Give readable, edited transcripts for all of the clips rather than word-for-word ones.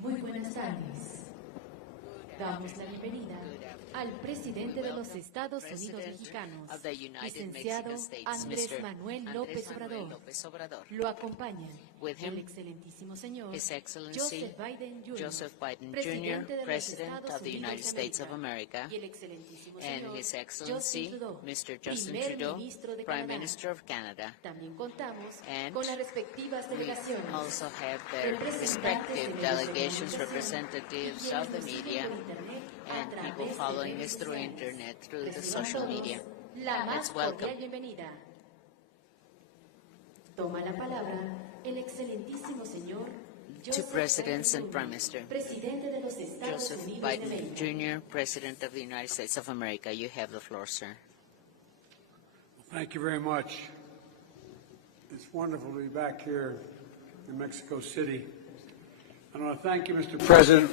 Muy buenas tardes. Damos la bienvenida al presidente de los Estados Unidos mexicanos, licenciado Andrés Manuel López Obrador. Lo acompañan el excelentísimo señor Joseph Biden Jr., President of the United States of America, y el excelentísimo and señor His Excellency Mr. Justin primer Trudeau, ministro de Prime Canadá. Minister of Canada. También contamos And con las respectivas We delegaciones. also have their respective delegations, representatives of the media, and people following us through internet, through the social media. La más Let's welcome. cordial bienvenida. Toma la palabra el excelentísimo señor Two presidents and Prime Minister. presidente de los Estados Joseph Unidos de Biden América. Jr., President of the United States of America. You have the floor, sir. Thank you very much. It's wonderful to be back here in Mexico City. I want to thank you, Mr. President,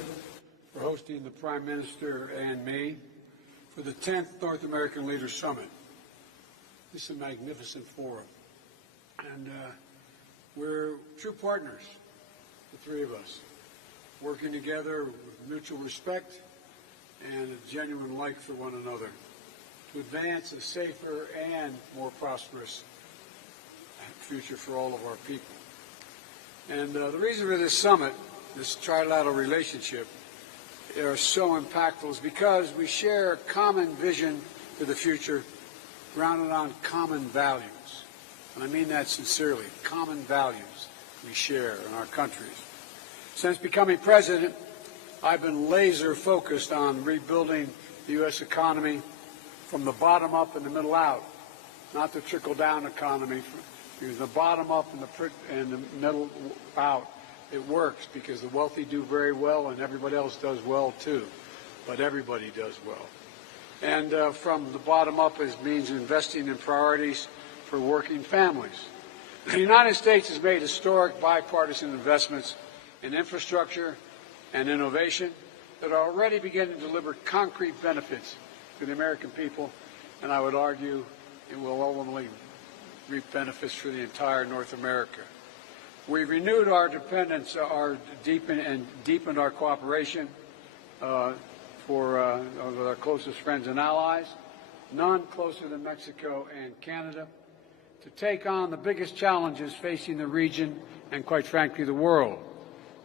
for hosting the Prime Minister and me for the 10th North American Leaders Summit. This is a magnificent forum, and we're true partners, the three of us, working together with mutual respect and a genuine like for one another to advance a safer and more prosperous future for all of our people. And the reason for this summit, this trilateral relationship, are so impactful is because we share a common vision for the future grounded on common values. And I mean that sincerely, common values we share in our countries. Since becoming president, I've been laser focused on rebuilding the U.S. economy from the bottom up and the middle out, not the trickle-down economy. Because the bottom up and the middle out, it works because the wealthy do very well and everybody else does well too, but everybody does well. And from the bottom up means investing in priorities for working families. The United States has made historic bipartisan investments in infrastructure and innovation that are already beginning to deliver concrete benefits to the American people, and I would argue it will ultimately reap benefits for the entire North America. We've renewed our dependence, deepened our cooperation with our closest friends and allies, none closer than Mexico and Canada, to take on the biggest challenges facing the region and, quite frankly, the world.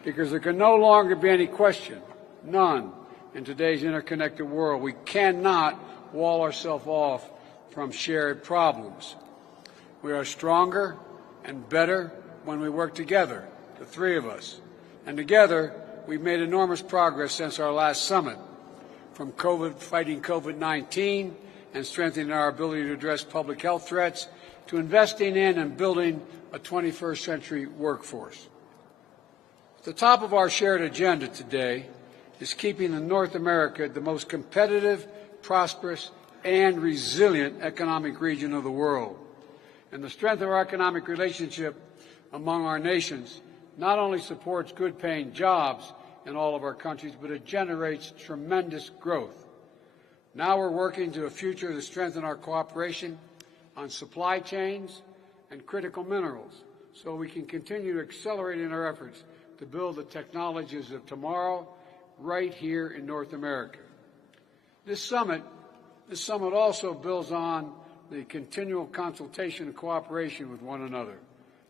Because there can no longer be any question, none, in today's interconnected world. We cannot wall ourselves off from shared problems. We are stronger and better when we work together, the three of us. And together, we've made enormous progress since our last summit, from fighting COVID-19 and strengthening our ability to address public health threats, to investing in and building a 21st century workforce. At the top of our shared agenda today is keeping North America the most competitive, prosperous, and resilient economic region of the world. And the strength of our economic relationship among our nations not only supports good-paying jobs in all of our countries, but it generates tremendous growth. Now we're working to a future to strengthen our cooperation on supply chains and critical minerals so we can continue accelerating our efforts to build the technologies of tomorrow right here in North America. This summit also builds on the continual consultation and cooperation with one another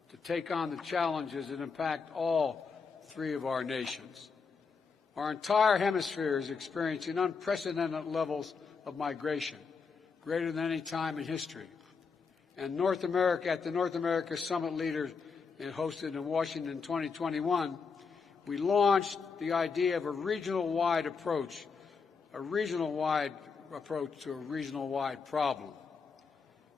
to take on the challenges that impact all three of our nations. Our entire hemisphere is experiencing unprecedented levels of migration, greater than any time in history. And North America, at the North America Summit Leaders hosted in Washington in 2021, we launched the idea of a regional-wide approach to a regional-wide problem.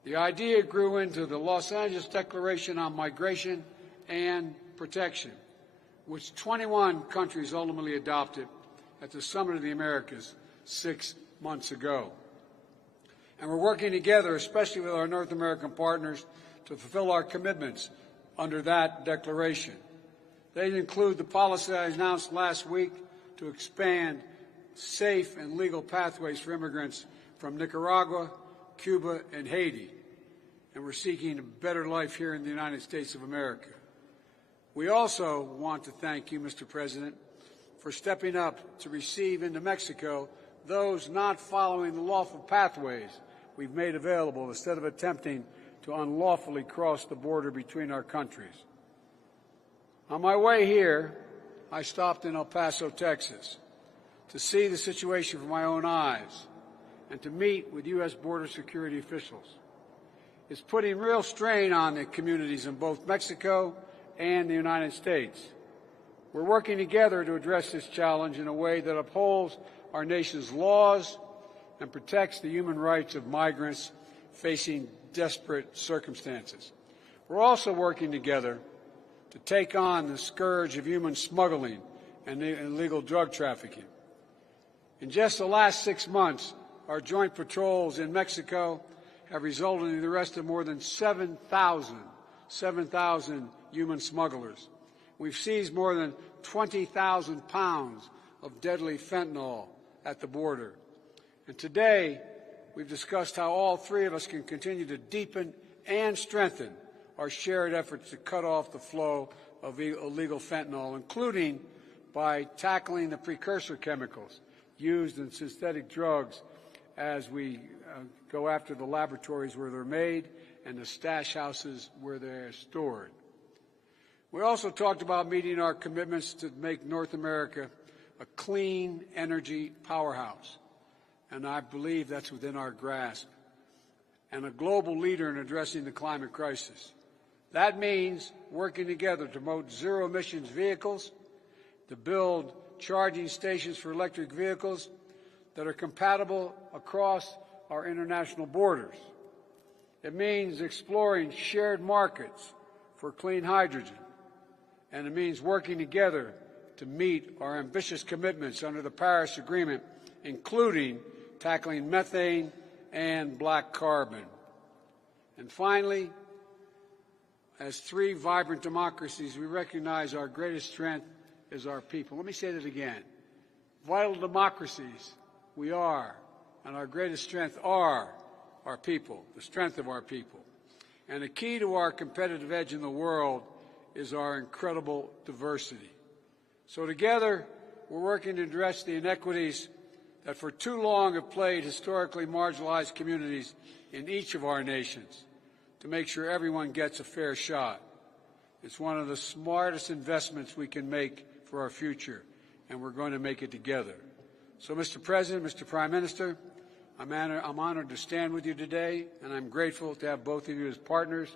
The idea grew into the Los Angeles Declaration on Migration and Protection, which 21 countries ultimately adopted at the Summit of the Americas 6 months ago. And we're working together, especially with our North American partners, to fulfill our commitments under that declaration. They include the policy I announced last week to expand safe and legal pathways for immigrants from Nicaragua, Cuba, and Haiti. And we're seeking a better life here in the United States of America. We also want to thank you, Mr. President, for stepping up to receive into Mexico those not following the lawful pathways we've made available instead of attempting to unlawfully cross the border between our countries. On my way here, I stopped in El Paso, Texas, to see the situation with my own eyes and to meet with U.S. border security officials. It's putting real strain on the communities in both Mexico and the United States. We're working together to address this challenge in a way that upholds our nation's laws and protects the human rights of migrants facing desperate circumstances. We're also working together to take on the scourge of human smuggling and illegal drug trafficking. In just the last 6 months, our joint patrols in Mexico have resulted in the arrest of more than 7,000 human smugglers. We've seized more than 20,000 pounds of deadly fentanyl at the border. And today, we've discussed how all three of us can continue to deepen and strengthen our shared efforts to cut off the flow of illegal fentanyl, including by tackling the precursor chemicals used in synthetic drugs as we go after the laboratories where they're made and the stash houses where they're stored. We also talked about meeting our commitments to make North America a clean energy powerhouse, and I believe that's within our grasp, and a global leader in addressing the climate crisis. That means working together to promote zero-emissions vehicles, to build charging stations for electric vehicles that are compatible across our international borders. It means exploring shared markets for clean hydrogen, and it means working together to meet our ambitious commitments under the Paris Agreement, including tackling methane and black carbon. And finally, as three vibrant democracies, we recognize our greatest strength is our people. Let me say that again. Vital democracies we are, and our greatest strength are our people, the strength of our people. And the key to our competitive edge in the world is our incredible diversity. So together, we're working to address the inequities that for too long have plagued historically marginalized communities in each of our nations, to make sure everyone gets a fair shot. It's one of the smartest investments we can make for our future, and we're going to make it together. So, Mr. President, Mr. Prime Minister, I'm honored to stand with you today, and I'm grateful to have both of you as partners,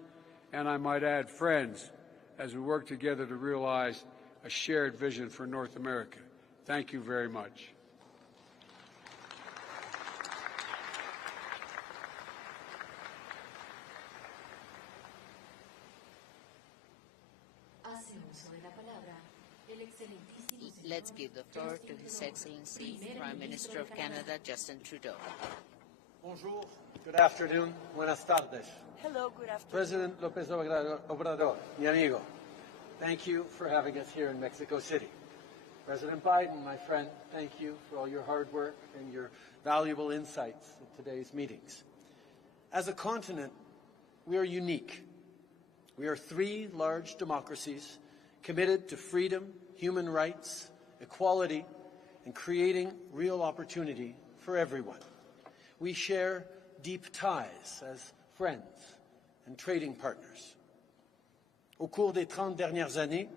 and I might add friends, as we work together to realize a shared vision for North America. Thank you very much. Let's give the floor to His Excellency, Prime Minister of Canada, Justin Trudeau. Bonjour, good afternoon, buenas tardes. Hello, good afternoon. President López Obrador, mi amigo, thank you for having us here in Mexico City. President Biden, my friend, thank you for all your hard work and your valuable insights at today's meetings. As a continent, we are unique. We are three large democracies committed to freedom, human rights, equality, and creating real opportunity for everyone. We share deep ties as friends and trading partners. Au cours des 30 dernières années,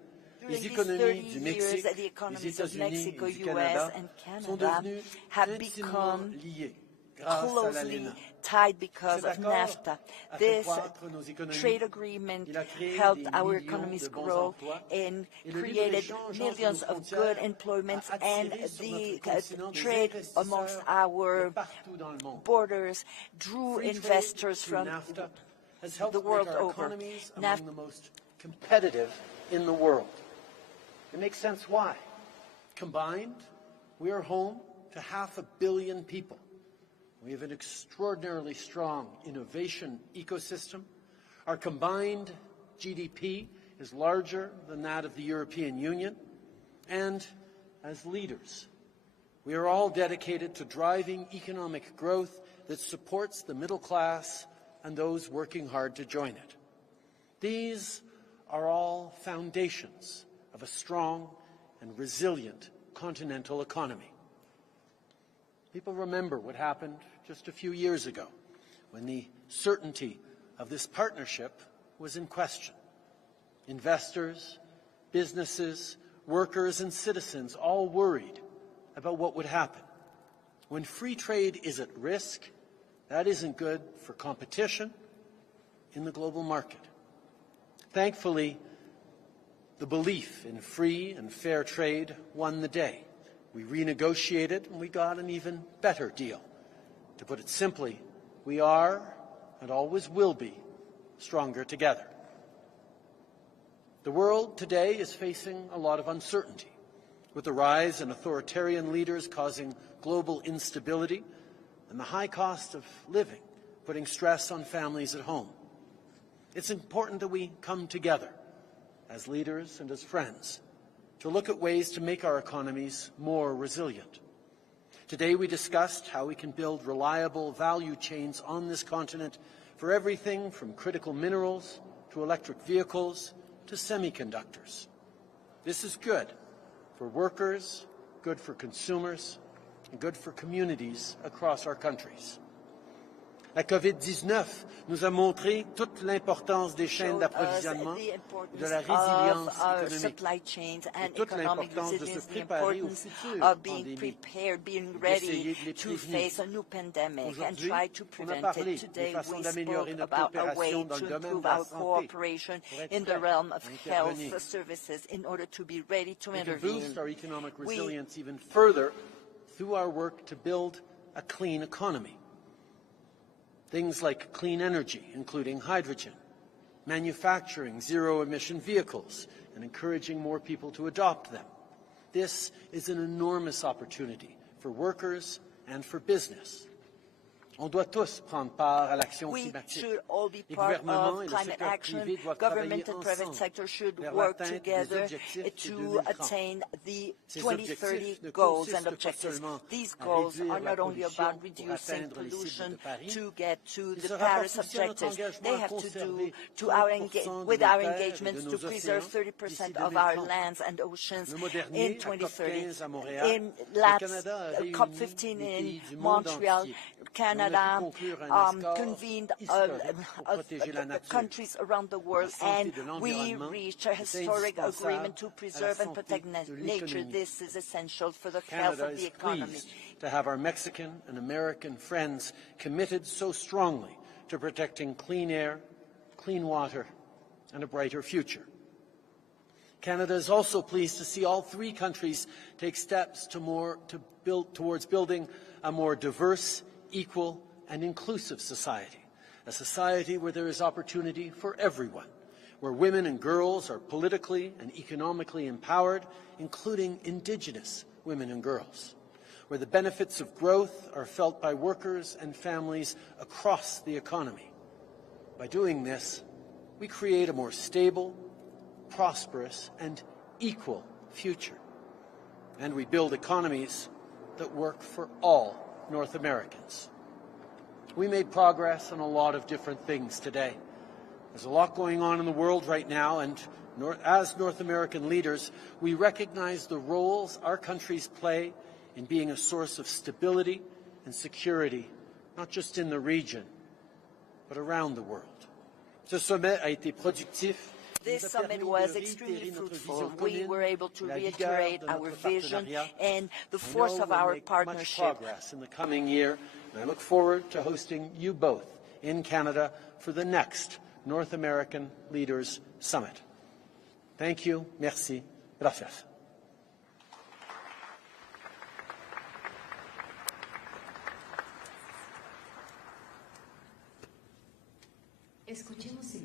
les économies du Mexique, des États-Unis et du Canada sont devenues intimement liées grâce à l'ALENA. Tied because of NAFTA. This trade agreement helped our economies grow and created millions of good employments, and the trade amongst our borders drew investors from the world over. Among the most competitive in the world. It makes sense why. Combined, we are home to 500 million people. We have an extraordinarily strong innovation ecosystem. Our combined GDP is larger than that of the European Union. And as leaders, we are all dedicated to driving economic growth that supports the middle class and those working hard to join it. These are all foundations of a strong and resilient continental economy. People remember what happened just a few years ago when the certainty of this partnership was in question. Investors, businesses, workers, and citizens all worried about what would happen. When free trade is at risk, that isn't good for competition in the global market. Thankfully, the belief in free and fair trade won the day. We renegotiated and we got an even better deal. To put it simply, we are and always will be stronger together. The world today is facing a lot of uncertainty, with the rise in authoritarian leaders causing global instability and the high cost of living putting stress on families at home. It's important that we come together as leaders and as friends to look at ways to make our economies more resilient. Today we discussed how we can build reliable value chains on this continent for everything from critical minerals to electric vehicles to semiconductors. This is good for workers, good for consumers, and good for communities across our countries. La COVID-19 nous a montré toute l'importance des chaînes d'approvisionnement, de la résilience économique, et toute l'importance de se préparer au futur pandémie, d'essayer de les prévenir. Aujourd'hui, on a parlé de façon d'améliorer notre coopération dans le domaine de la santé pour être prêt à intervenir. We can boost our economic resilience even further through our work to build a clean economy. Things like clean energy, including hydrogen, manufacturing zero-emission vehicles, and encouraging more people to adopt them. This is an enormous opportunity for workers and for business. On doit tous prendre part à l'action climatique. Les gouvernements et le secteur privé doivent travailler ensemble vers l'atteinte des objectifs de 2030. Ces objectifs ne consistent pas seulement à réduire la pollution pour atteindre les cibles de Paris. Ils se rapportent aussi à notre engagement à conserver 30% de nos terres et de nos océans d'ici 2030. Le mois dernier, à COP15 à Montréal, le Canada a réuni des pays du monde entier. Canada convened countries around the world, and we reached a historic agreement to preserve and protect nature. This is essential for the health of the economy. Canada is pleased to have our Mexican and American friends committed so strongly to protecting clean air, clean water, and a brighter future. Canada is also pleased to see all three countries take steps towards building a more diverse, equal and inclusive society, a society where there is opportunity for everyone, where women and girls are politically and economically empowered, including Indigenous women and girls, where the benefits of growth are felt by workers and families across the economy. By doing this, we create a more stable, prosperous and equal future, and we build economies that work for all North Americans. We made progress on a lot of different things today. There's a lot going on in the world right now, and as North American leaders, we recognize the roles our countries play in being a source of stability and security, not just in the region, but around the world. Ce sommet a été productif. This summit was extremely fruitful. We were able to reiterate our vision and the force of our partnership. Much progress in the coming year, and I look forward to hosting you both in Canada for the next North American Leaders Summit. Thank you. Merci. Gracias.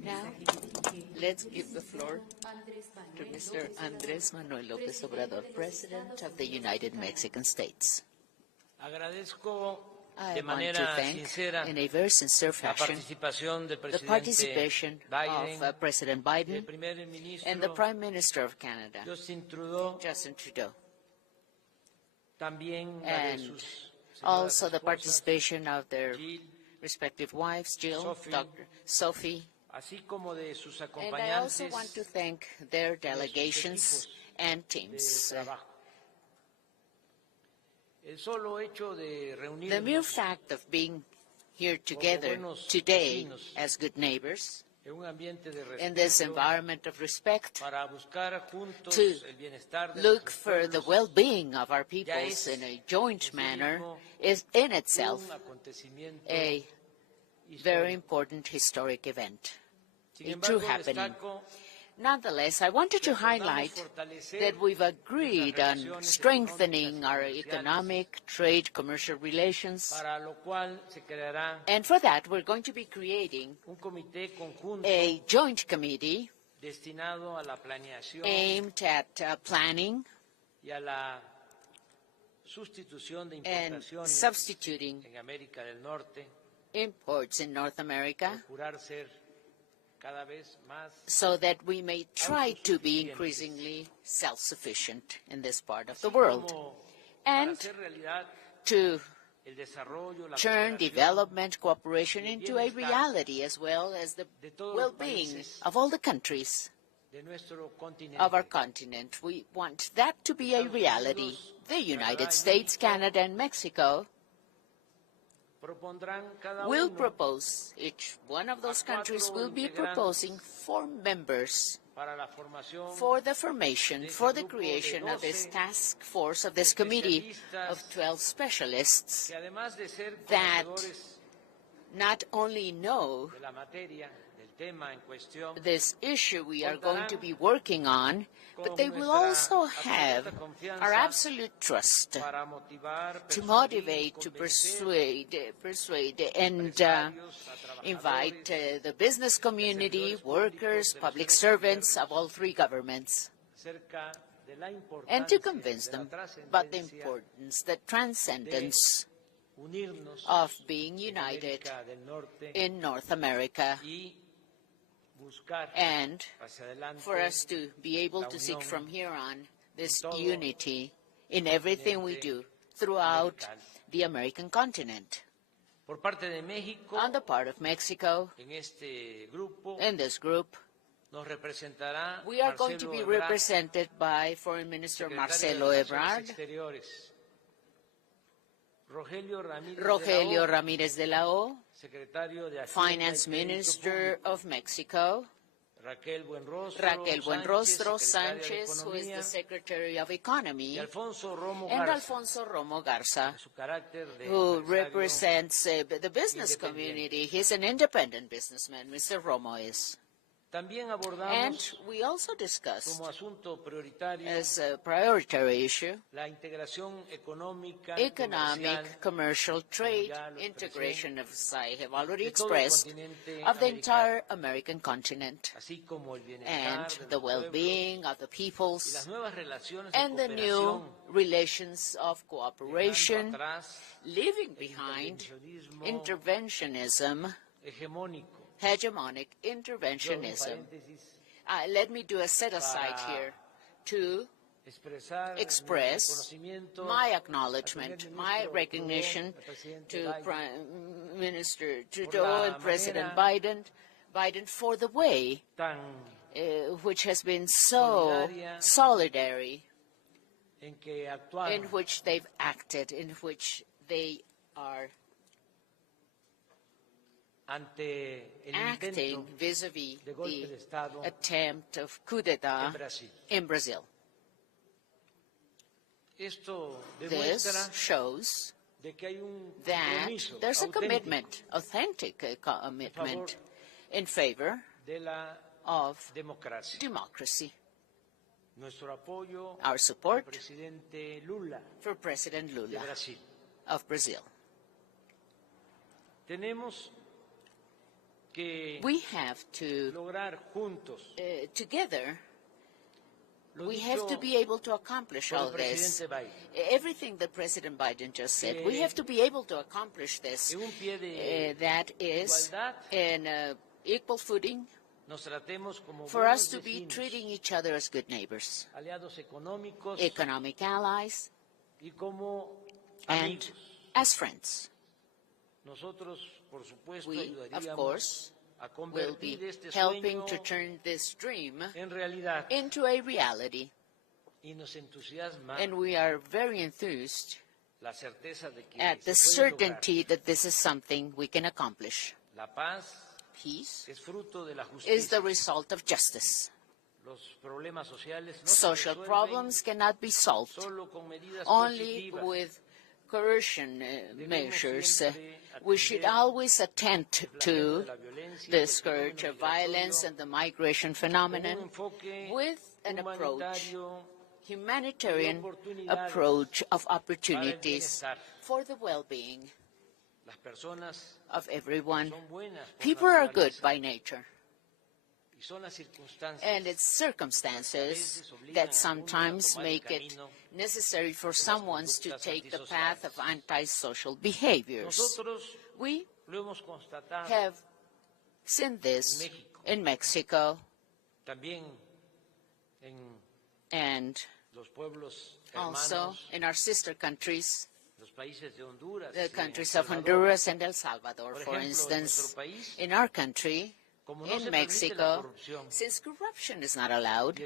Now, let's give the floor to Mr. Andrés Manuel López Obrador, President of the United Mexican States. Agradezco I want to thank, in a very sincere fashion, the participation of President Biden and the Prime Minister of Canada, Justin Trudeau, and also the participation of their respective wives, Jill, Dr. Sophie, and I also want to thank their delegations and teams. The mere fact of being here together today as good neighbors in this environment of respect to look for the well-being of our peoples in a joint manner is in itself a very important historic event, a true happening. Nonetheless, I wanted to highlight that we've agreed on strengthening our economic, trade, commercial relations, and for that we're going to be creating a joint committee aimed at planning and substituting imports in North America, so that we may try to be increasingly self-sufficient in this part of the world, and to turn development cooperation into a reality, as well as the well-being of all the countries of our continent. We want that to be a reality. The United States, Canada, and Mexico will propose, each one of those countries will be proposing 4 members for the formation, for the creation of this task force, of this committee of 12 specialists that not only know this issue we are going to be working on, but they will also have our absolute trust to motivate, to persuade, and invite the business community, workers, public servants of all 3 governments, and to convince them about the importance, the transcendence of being united in North America, and for us to be able to seek from here on this unity in everything we do throughout the American continent. On the part of Mexico, in this group, we are going to be represented by Foreign Minister Marcelo Ebrard, Rogelio Ramírez de la O, Finance Minister of Mexico, Raquel Buenrostro Sanchez, who is the Secretary of Economy, and Alfonso Romo Garza, who represents the business community. He's an independent businessman, Mr. Romo is. And we also discussed, as a priority issue, economic, commercial, trade, integration, as I have already expressed, of the entire American continent, and the well-being of the peoples, and the new relations of cooperation, leaving behind interventionism, hegemonic interventionism. Let me do a set-aside here to express my acknowledgement, my recognition to Prime Minister Trudeau and President Biden for the way which has been so solidary, in which they've acted, in which they are acting vis-à-vis the attempt of coup d'etat in Brazil. This shows that there's a commitment, authentic commitment, in favor of democracy. Our support for President Lula of Brazil. We have to, together, We have to be able to accomplish all this. Everything that President Biden just said, we have to be able to accomplish this. That is in equal footing for us to be treating each other as good neighbors, economic allies, and as friends. We, of course, will be helping to turn this dream into a reality. And we are very enthused at the certainty that this is something we can accomplish. Peace is the result of justice. Social problems cannot be solved only with coercion measures. We should always attend to the scourge of violence and the migration phenomenon with an approach, humanitarian approach of opportunities for the well-being of everyone. People are good by nature. And it's circumstances that sometimes make it necessary for someone to take the path of antisocial behaviors. We have seen this in Mexico and also in our sister countries, the countries of Honduras and El Salvador, for instance. In our country, in Mexico, since corruption is not allowed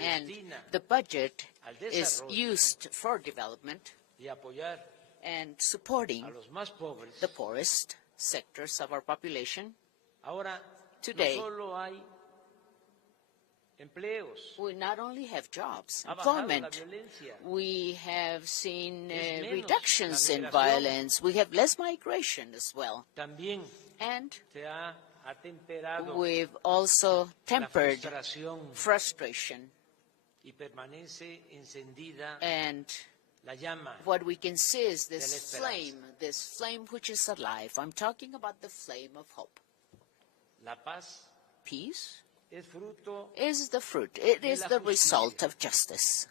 and the budget is used for development and supporting the poorest sectors of our population, today we not only have jobs, employment, we have seen reductions in violence, we have less migration as well. And we've also tempered frustration, and what we can see is this flame which is alive. I'm talking about the flame of hope. Peace is the fruit, it is the result of justice.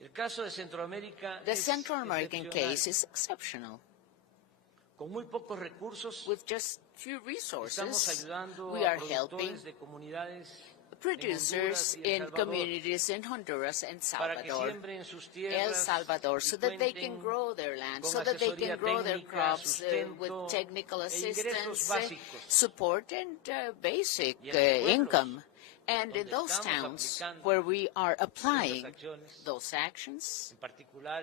The Central American case is exceptional. With just few resources, we are helping producers in communities in Honduras and El Salvador, so that they can grow their land, so that they can grow their crops with technical assistance, support, and basic income. And in those towns where we are applying those actions,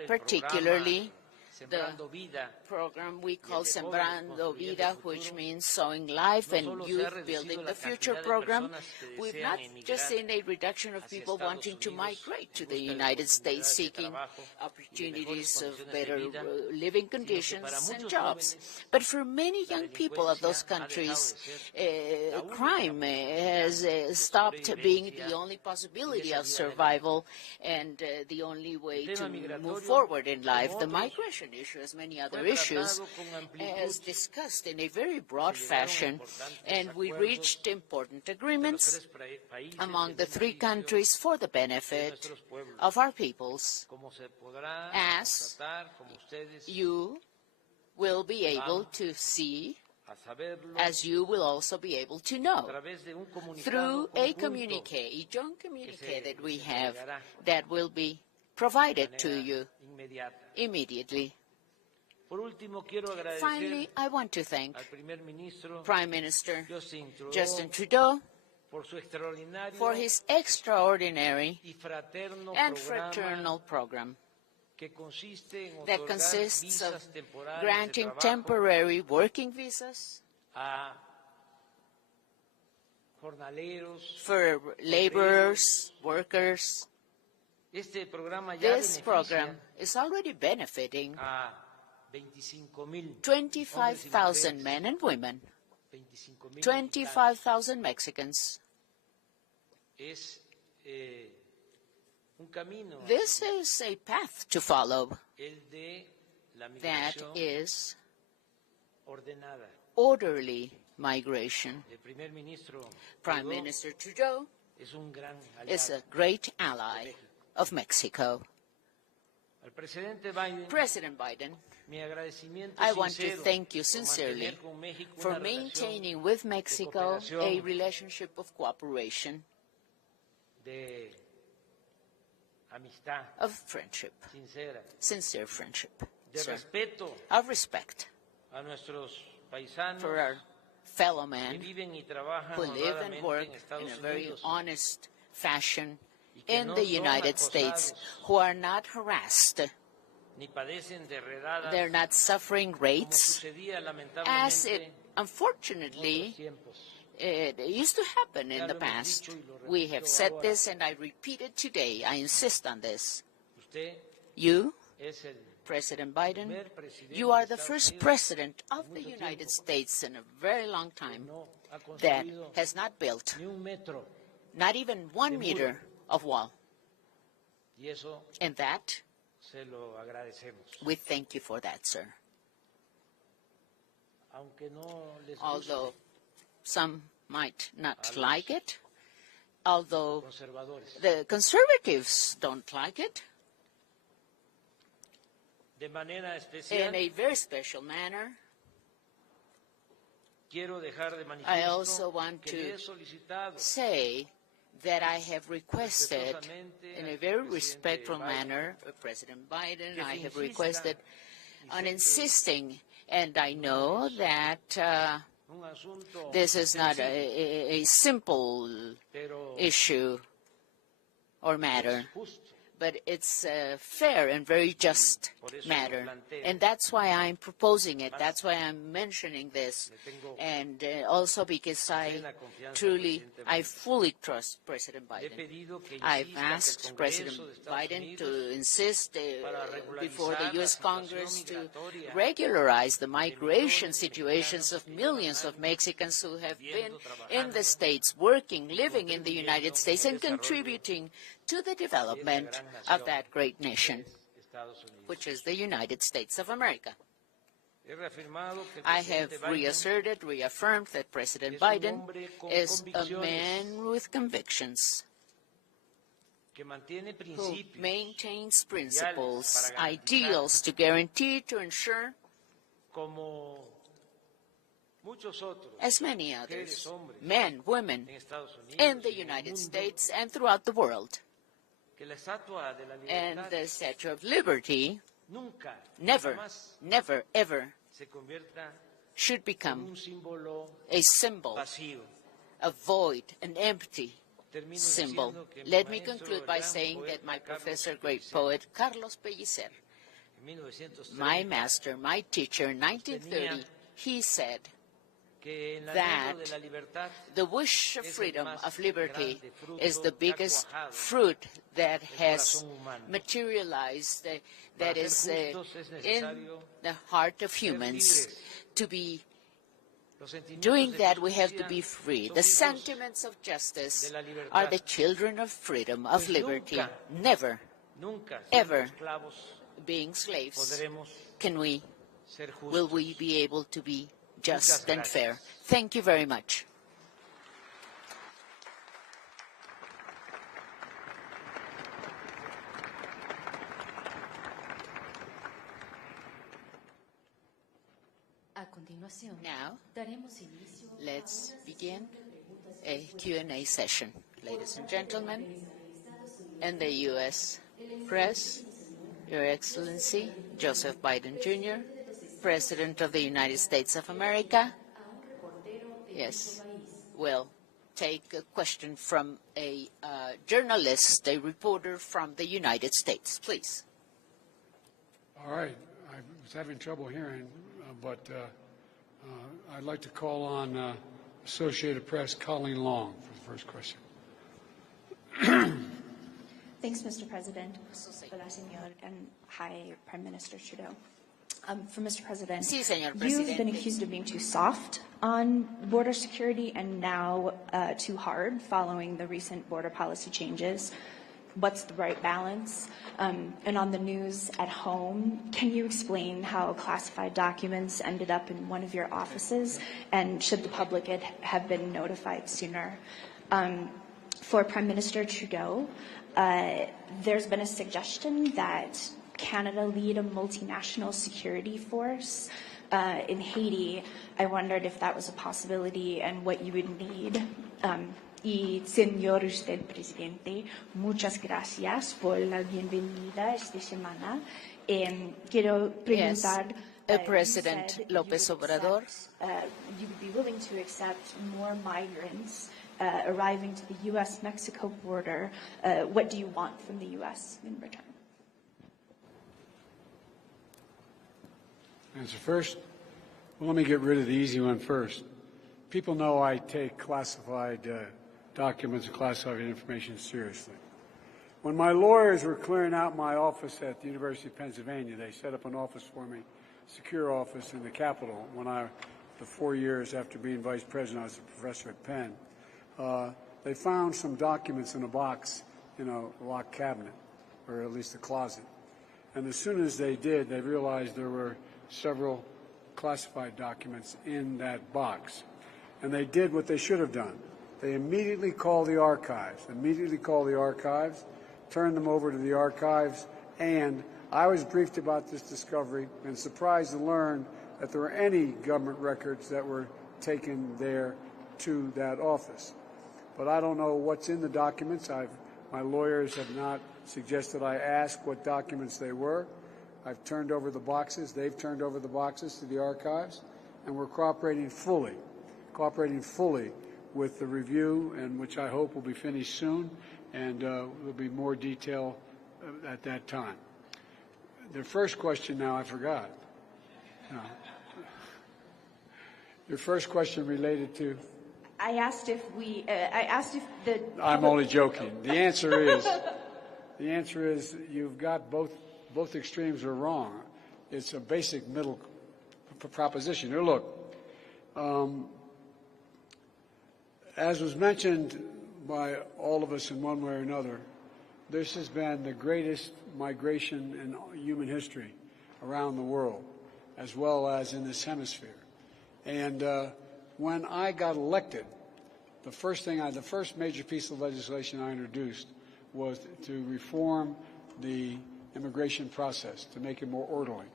particularly the program we call Sembrando Vida, which means sowing life and youth building the future program, we've not just seen a reduction of people wanting to migrate to the United States seeking opportunities of better living conditions and jobs, but for many young people of those countries, crime has stopped being the only possibility of survival and the only way to move forward in life. The migration issue, as many other issues, as discussed in a very broad fashion, and we reached important agreements among the three countries for the benefit of our peoples, as you will be able to see, as you will also be able to know, through a communique, a joint communique that we have, that will be provided to you immediately. Finally, I want to thank Prime Minister Justin Trudeau for his extraordinary and fraternal program that consists of granting temporary working visas for laborers, workers. This program is already benefiting 25,000 men and women, 25,000 Mexicans. This is a path to follow, that is orderly migration. Prime Minister Trudeau is a great ally of Mexico. President Biden, I want to thank you sincerely for maintaining with Mexico a relationship of cooperation, of friendship, sincere friendship, sir, of respect for our fellow men who live and work in a very honest fashion in the United States, who are not harassed. They're not suffering rates, as it unfortunately it used to happen in the past. We have said this, and I repeat it today. I insist on this. You, President Biden, you are the first president of the United States in a very long time that has not built not even 1 meter of wall. And that, we thank you for that, sir. Although some might not like it, although the conservatives don't like it, in a very special manner, I also want to say that I have requested, in a very respectful manner, President Biden, I have requested on insisting, and I know that this is not a simple issue or matter, but it's a fair and very just matter. And that's why I'm proposing it. That's why I'm mentioning this. And also because I fully trust President Biden. I've asked President Biden to insist before the U.S. Congress to regularize the migration situations of millions of Mexicans who have been in the States, working, living in the United States, and contributing to the development of that great nation, which is the United States of America. I have reaffirmed that President Biden is a man with convictions, who maintains principles, ideals to guarantee, to ensure, as many others, men, women, in the United States and throughout the world. And the Statue of Liberty never, never, ever should become a symbol, a void, an empty symbol. Let me conclude by saying that my professor, great poet, Carlos Pellicer, my master, my teacher in 1930, he said that the wish of freedom, of liberty, is the biggest fruit that has materialized, that is in the heart of humans. To be doing that, we have to be free. The sentiments of justice are the children of freedom, of liberty. Never, ever being slaves will we be able to be just and fair. Thank you very much. Now, let's begin a Q&A session. Ladies and gentlemen, and the U.S. press, Your Excellency, Joseph Biden Jr., President of the United States of America, yes, will take a question from a journalist, a reporter from the United States. Please. All right. I was having trouble hearing, but I'd like to call on Associated Press Colleen Long for the first question. Thanks, Mr. President. Hola, señor, and hi, Prime Minister Trudeau. For Mr. President, sí, señor you've Presidente. been accused of being too soft on border security and now too hard following the recent border policy changes. What's the right balance? And on the news at home, can you explain how classified documents ended up in one of your offices, and should the public have been notified sooner? for Prime Minister Trudeau, there's been a suggestion that Canada lead a multinational security force in Haiti. I wondered if that was a possibility and what you would need. Y señor usted presidente, muchas gracias por la bienvenida esta semana. Quiero preguntar. President López Obrador. You would be willing to accept more migrants arriving to the U.S.-Mexico border. What do you want from the U.S. in return? Answer first. Well, let me get rid of the easy one first. People know I take classified documents and classified information seriously. When my lawyers were clearing out my office at the University of Pennsylvania, they set up an office for me, secure office in the Capitol. When the 4 years after being vice president, I was a professor at Penn. They found some documents in a box in a locked cabinet, or at least a closet. And as soon as they did, they realized there were several classified documents in that box. And they did what they should have done. They immediately called the archives, turned them over to the archives, and I was briefed about this discovery and surprised to learn that there were any government records that were taken there to that office. But I don't know what's in the documents. My lawyers have not suggested I ask what documents they were. I've turned over the boxes. They've turned over the boxes to the archives, and we're cooperating fully with the review, and which I hope will be finished soon, and there'll be more detail at that time. The first question now I forgot. No. Your first question related to? I asked if the. I'm only joking. The answer is you've got both extremes are wrong. It's a basic middle proposition. Here, look, as was mentioned by all of us in one way or another, this has been the greatest migration in human history around the world, as well as in this hemisphere. And when I got elected, the first major piece of legislation I introduced was to reform the immigration process, to make it more orderly,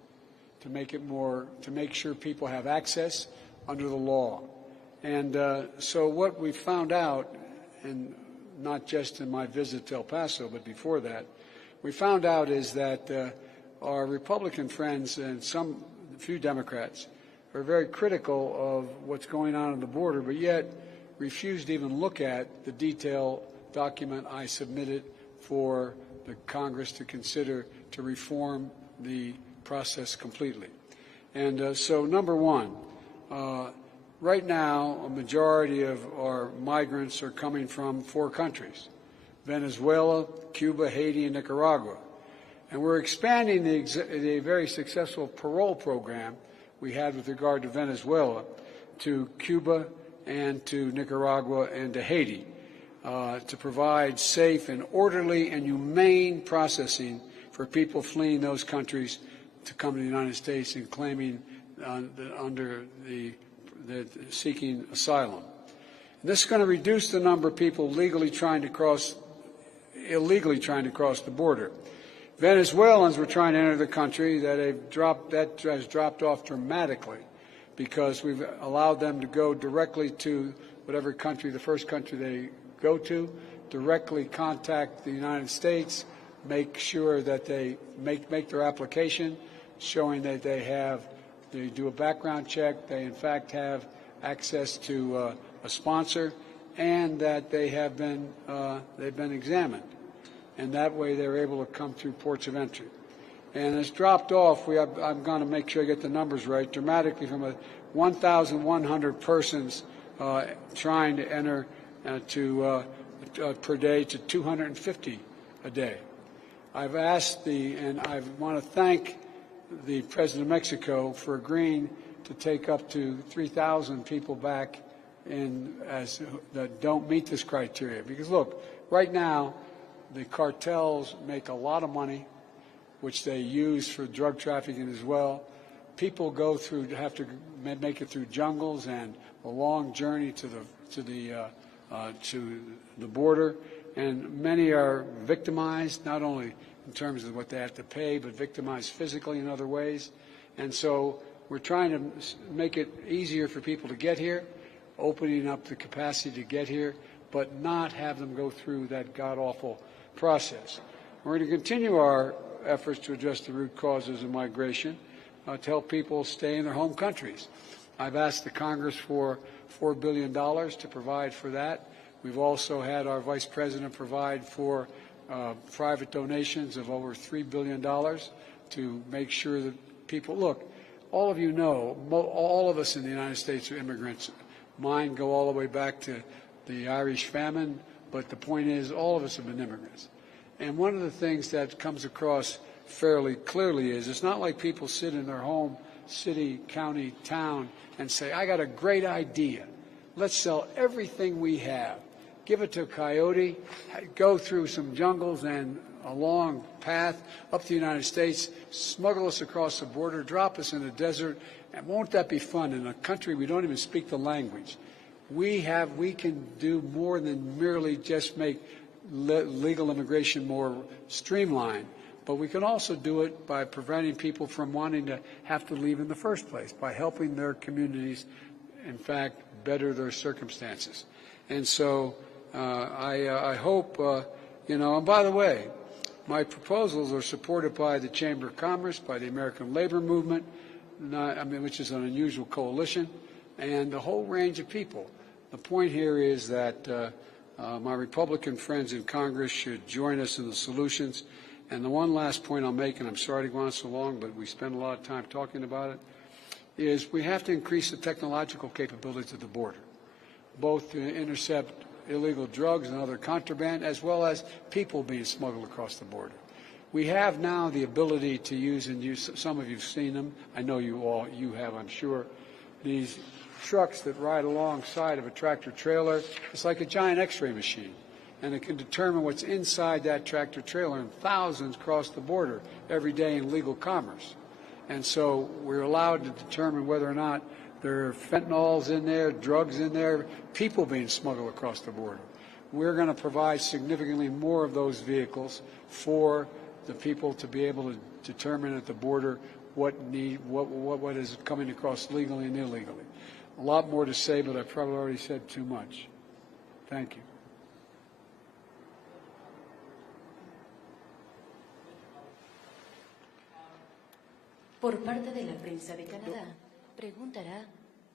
to make sure people have access under the law. And so what we found out, and not just in my visit to El Paso, but before that, we found out is that our Republican friends and a few Democrats are very critical of what's going on at the border, but yet refused to even look at the detailed document I submitted for the Congress to consider to reform the process completely. And so, number one, right now, a majority of our migrants are coming from 4 countries: Venezuela, Cuba, Haiti, and Nicaragua. And we're expanding the very successful parole program we had with regard to Venezuela to Cuba and to Nicaragua and to Haiti to provide safe and orderly and humane processing for people fleeing those countries to come to the United States and claiming seeking asylum. And this is going to reduce the number of people illegally trying to cross the border. Venezuelans were trying to enter the country that has dropped off dramatically because we've allowed them to go directly to whatever country, the first country they go to, directly contact the United States, make sure that they make their application, showing that they do a background check, they in fact have access to a sponsor, and that they've been examined. And that way they're able to come through ports of entry. And it's dropped off, I'm going to make sure I get the numbers right, dramatically from 1,100 persons trying to enter per day to 250 a day. I've asked and I want to thank the President of Mexico for agreeing to take up to 3,000 people back that don't meet this criteria. Because look, right now, the cartels make a lot of money, which they use for drug trafficking as well. People have to make it through jungles and a long journey to the to the border, and many are victimized, not only in terms of what they have to pay, but victimized physically in other ways. And so we're trying to make it easier for people to get here, opening up the capacity to get here, but not have them go through that god-awful process. We're going to continue our efforts to address the root causes of migration, to help people stay in their home countries. I've asked the Congress for $4 billion to provide for that. We've also had our Vice President provide for private donations of over $3 billion to make sure that people, look, all of you know, all of us in the United States are immigrants. Mine go all the way back to the Irish famine, but the point is all of us have been immigrants. And one of the things that comes across fairly clearly is it's not like people sit in their home, city, county, town, and say, I got a great idea. Let's sell everything we have. Give it to a coyote, go through some jungles and a long path up to the United States, smuggle us across the border, drop us in the desert, and won't that be fun in a country we don't even speak the language? We can do more than merely just make legal immigration more streamlined, but we can also do it by preventing people from wanting to have to leave in the first place, by helping their communities, in fact, better their circumstances. And so I hope, and by the way, my proposals are supported by the Chamber of Commerce, by the American Labor Movement, which is an unusual coalition, and a whole range of people. The point here is that my Republican friends in Congress should join us in the solutions. And the one last point I'll make, and I'm sorry to go on so long, but we spend a lot of time talking about it, is we have to increase the technological capabilities of the border, both to intercept illegal drugs and other contraband, as well as people being smuggled across the border. We have now the ability to use, and some of you have seen them, I know you have, I'm sure, these trucks that ride alongside of a tractor trailer. It's like a giant x-ray machine, and it can determine what's inside that tractor trailer, and thousands cross the border every day in legal commerce. And so we're allowed to determine whether or not there are fentanyls in there, drugs in there, people being smuggled across the border. We're going to provide significantly more of those vehicles for the people to be able to determine at the border what is coming across legally and illegally. A lot more to say, but I've probably already said too much. Thank you. Por parte de la prensa de Canadá, preguntará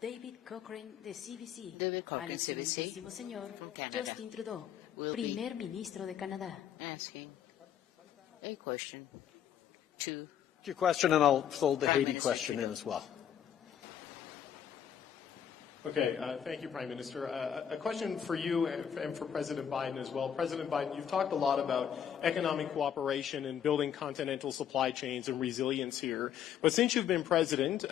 David Cochrane de CBC. David Cochrane, al CBC, señor from Canada, Justin Trudeau, will primer ministro de Canadá. asking a question to Your question, and I'll fold the Prime Haiti Minister question Trudeau. in as well. Okay, thank you, Prime Minister. A question for you and for President Biden as well. President Biden, you've talked a lot about economic cooperation and building continental supply chains and resilience here. But since you've been president,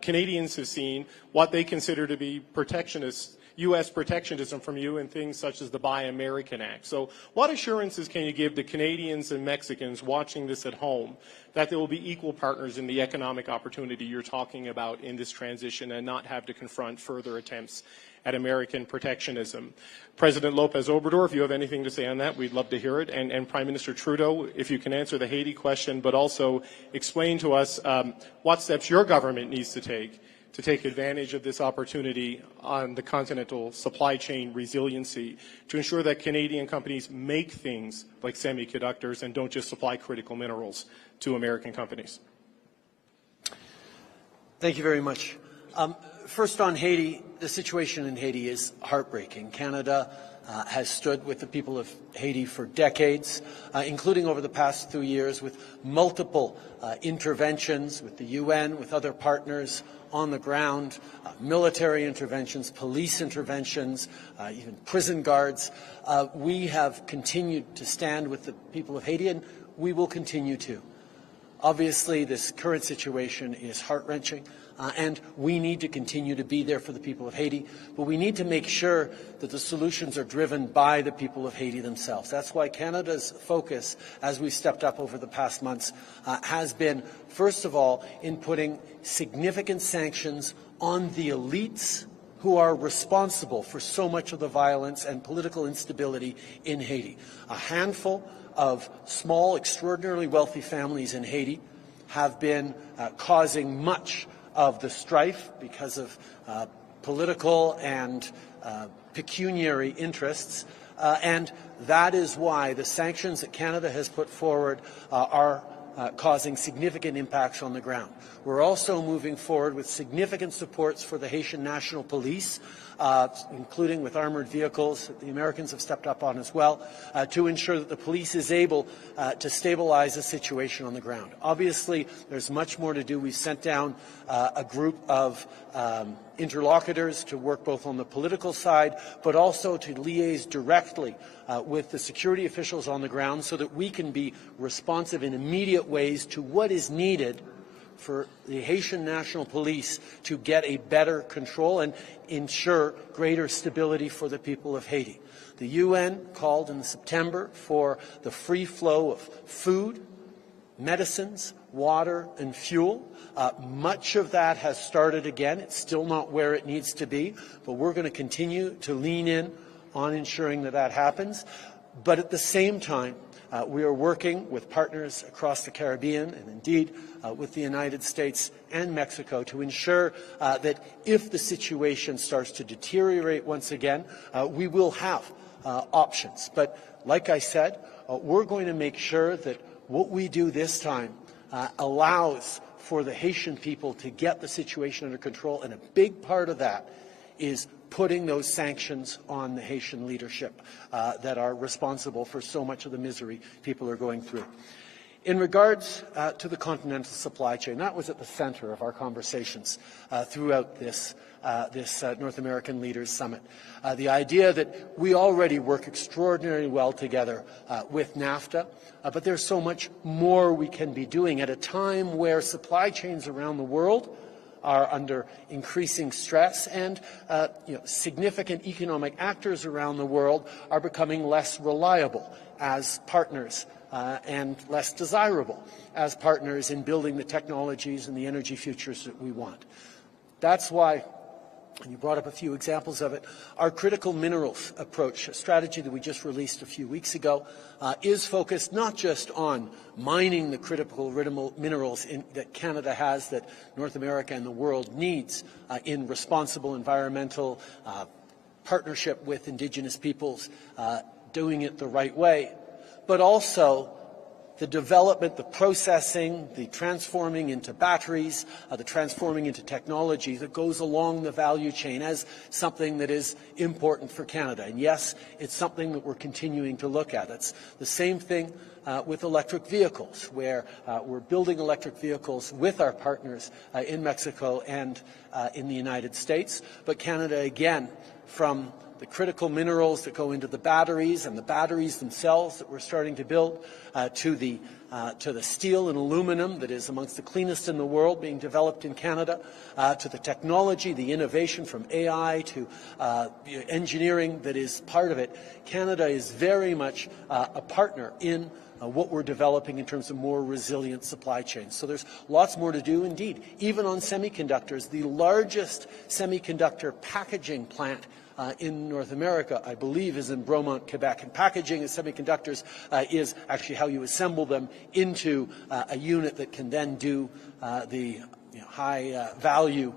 Canadians have seen what they consider to be protectionist U.S. protectionism from you in things such as the Buy American Act. So what assurances can you give to Canadians and Mexicans watching this at home that there will be equal partners in the economic opportunity you're talking about in this transition and not have to confront further attempts at American protectionism? President López Obrador, if you have anything to say on that, we'd love to hear it. And Prime Minister Trudeau, if you can answer the Haiti question, but also explain to us what steps your government needs to take advantage of this opportunity on the continental supply chain resiliency to ensure that Canadian companies make things like semiconductors and don't just supply critical minerals to American companies. Thank you very much. First on Haiti, the situation in Haiti is heartbreaking. Canada has stood with the people of Haiti for decades, including over the past 2 years with multiple interventions with the UN, with other partners on the ground, military interventions, police interventions, even prison guards. We have continued to stand with the people of Haiti, and we will continue to. Obviously, this current situation is heart-wrenching, and we need to continue to be there for the people of Haiti, but we need to make sure that the solutions are driven by the people of Haiti themselves. That's why Canada's focus, as we've stepped up over the past months, has been, first of all, in putting significant sanctions on the elites who are responsible for so much of the violence and political instability in Haiti. A handful of small, extraordinarily wealthy families in Haiti have been causing much of the strife because of political and pecuniary interests, and that is why the sanctions that Canada has put forward are causing significant impacts on the ground. We're also moving forward with significant supports for the Haitian National Police, including with armored vehicles that the Americans have stepped up on as well, to ensure that the police is able to stabilize the situation on the ground. Obviously, there's much more to do. We've sent down a group of interlocutors to work both on the political side, but also to liaise directly with the security officials on the ground so that we can be responsive in immediate ways to what is needed for the Haitian National Police to get a better control and ensure greater stability for the people of Haiti. The UN called in September for the free flow of food, medicines, water, and fuel. Much of that has started again. It's still not where it needs to be, but we're going to continue to lean in on ensuring that that happens. But at the same time, we are working with partners across the Caribbean and indeed with the United States and Mexico to ensure that if the situation starts to deteriorate once again, we will have options. But like I said, we're going to make sure that what we do this time allows for the Haitian people to get the situation under control, and a big part of that is putting those sanctions on the Haitian leadership that are responsible for so much of the misery people are going through. In regards to the continental supply chain, that was at the center of our conversations throughout this North American Leaders Summit. The idea that we already work extraordinarily well together with NAFTA, but there's so much more we can be doing at a time where supply chains around the world are under increasing stress, and significant economic actors around the world are becoming less reliable as partners and less desirable as partners in building the technologies and the energy futures that we want. That's why, and you brought up a few examples of it, our critical minerals approach, a strategy that we just released a few weeks ago, is focused not just on mining the critical minerals that Canada has, that North America and the world needs in responsible environmental partnership with Indigenous peoples, doing it the right way, but also the development, the processing, the transforming into batteries, the transforming into technology that goes along the value chain as something that is important for Canada. And yes, it's something that we're continuing to look at. It's the same thing with electric vehicles, where we're building electric vehicles with our partners in Mexico and in the United States. But Canada, again, from the critical minerals that go into the batteries and the batteries themselves that we're starting to build, to the steel and aluminum that is amongst the cleanest in the world being developed in Canada, to the technology, the innovation from AI to engineering that is part of it. Canada is very much a partner in what we're developing in terms of more resilient supply chains. So there's lots more to do indeed. Even on semiconductors, the largest semiconductor packaging plant in North America, I believe, is in Bromont, Quebec. And packaging of semiconductors is actually how you assemble them into a unit that can then do the high value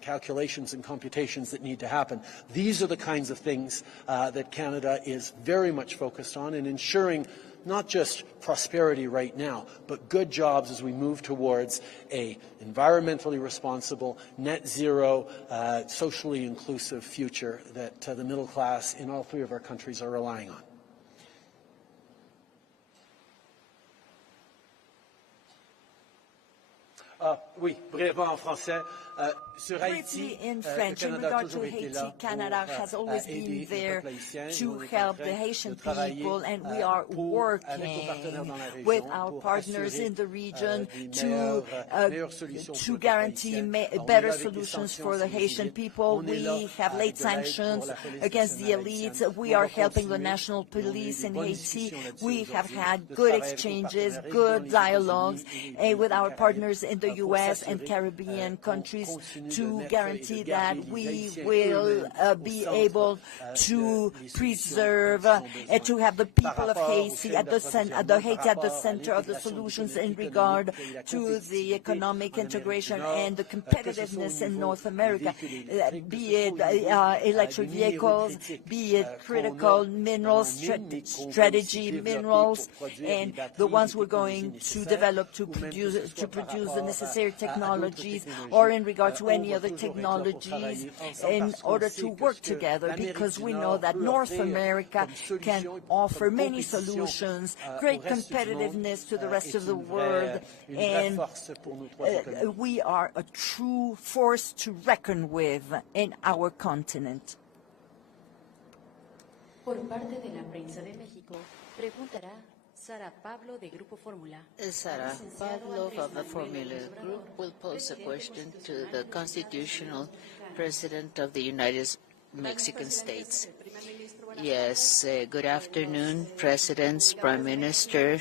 calculations and computations that need to happen. These are the kinds of things that Canada is very much focused on in ensuring not just prosperity right now, but good jobs as we move towards a environmentally responsible, net zero, socially inclusive future that the middle class in all three of our countries are relying on. Oui, brièvement en français. Briefly in French, in regard to Haiti, Canada has always been there to help the Haitian people, and we are working with our partners in the region to guarantee better solutions for the Haitian people. We have laid sanctions against the elites. We are helping the national police in Haiti. We have had good exchanges, good dialogues with our partners in the UN. U.S. and Caribbean countries to guarantee that we will be able to preserve, to have the people of Haiti at the center of the solutions in regard to the economic integration and the competitiveness in North America, be it electric vehicles, be it critical minerals, strategy minerals, and the ones we're going to develop to produce the necessary technologies, or in regard to any other technologies, in order to work together, because we know that North America can offer many solutions, great competitiveness to the rest of the world, and we are a true force to reckon with in our continent. Por parte de la prensa de México, preguntará Sara Pablo de Grupo Fórmula. Sara Pablo of the Formula Group will pose a question to the constitutional president of the United Mexican States. Yes, good afternoon, presidents, prime minister.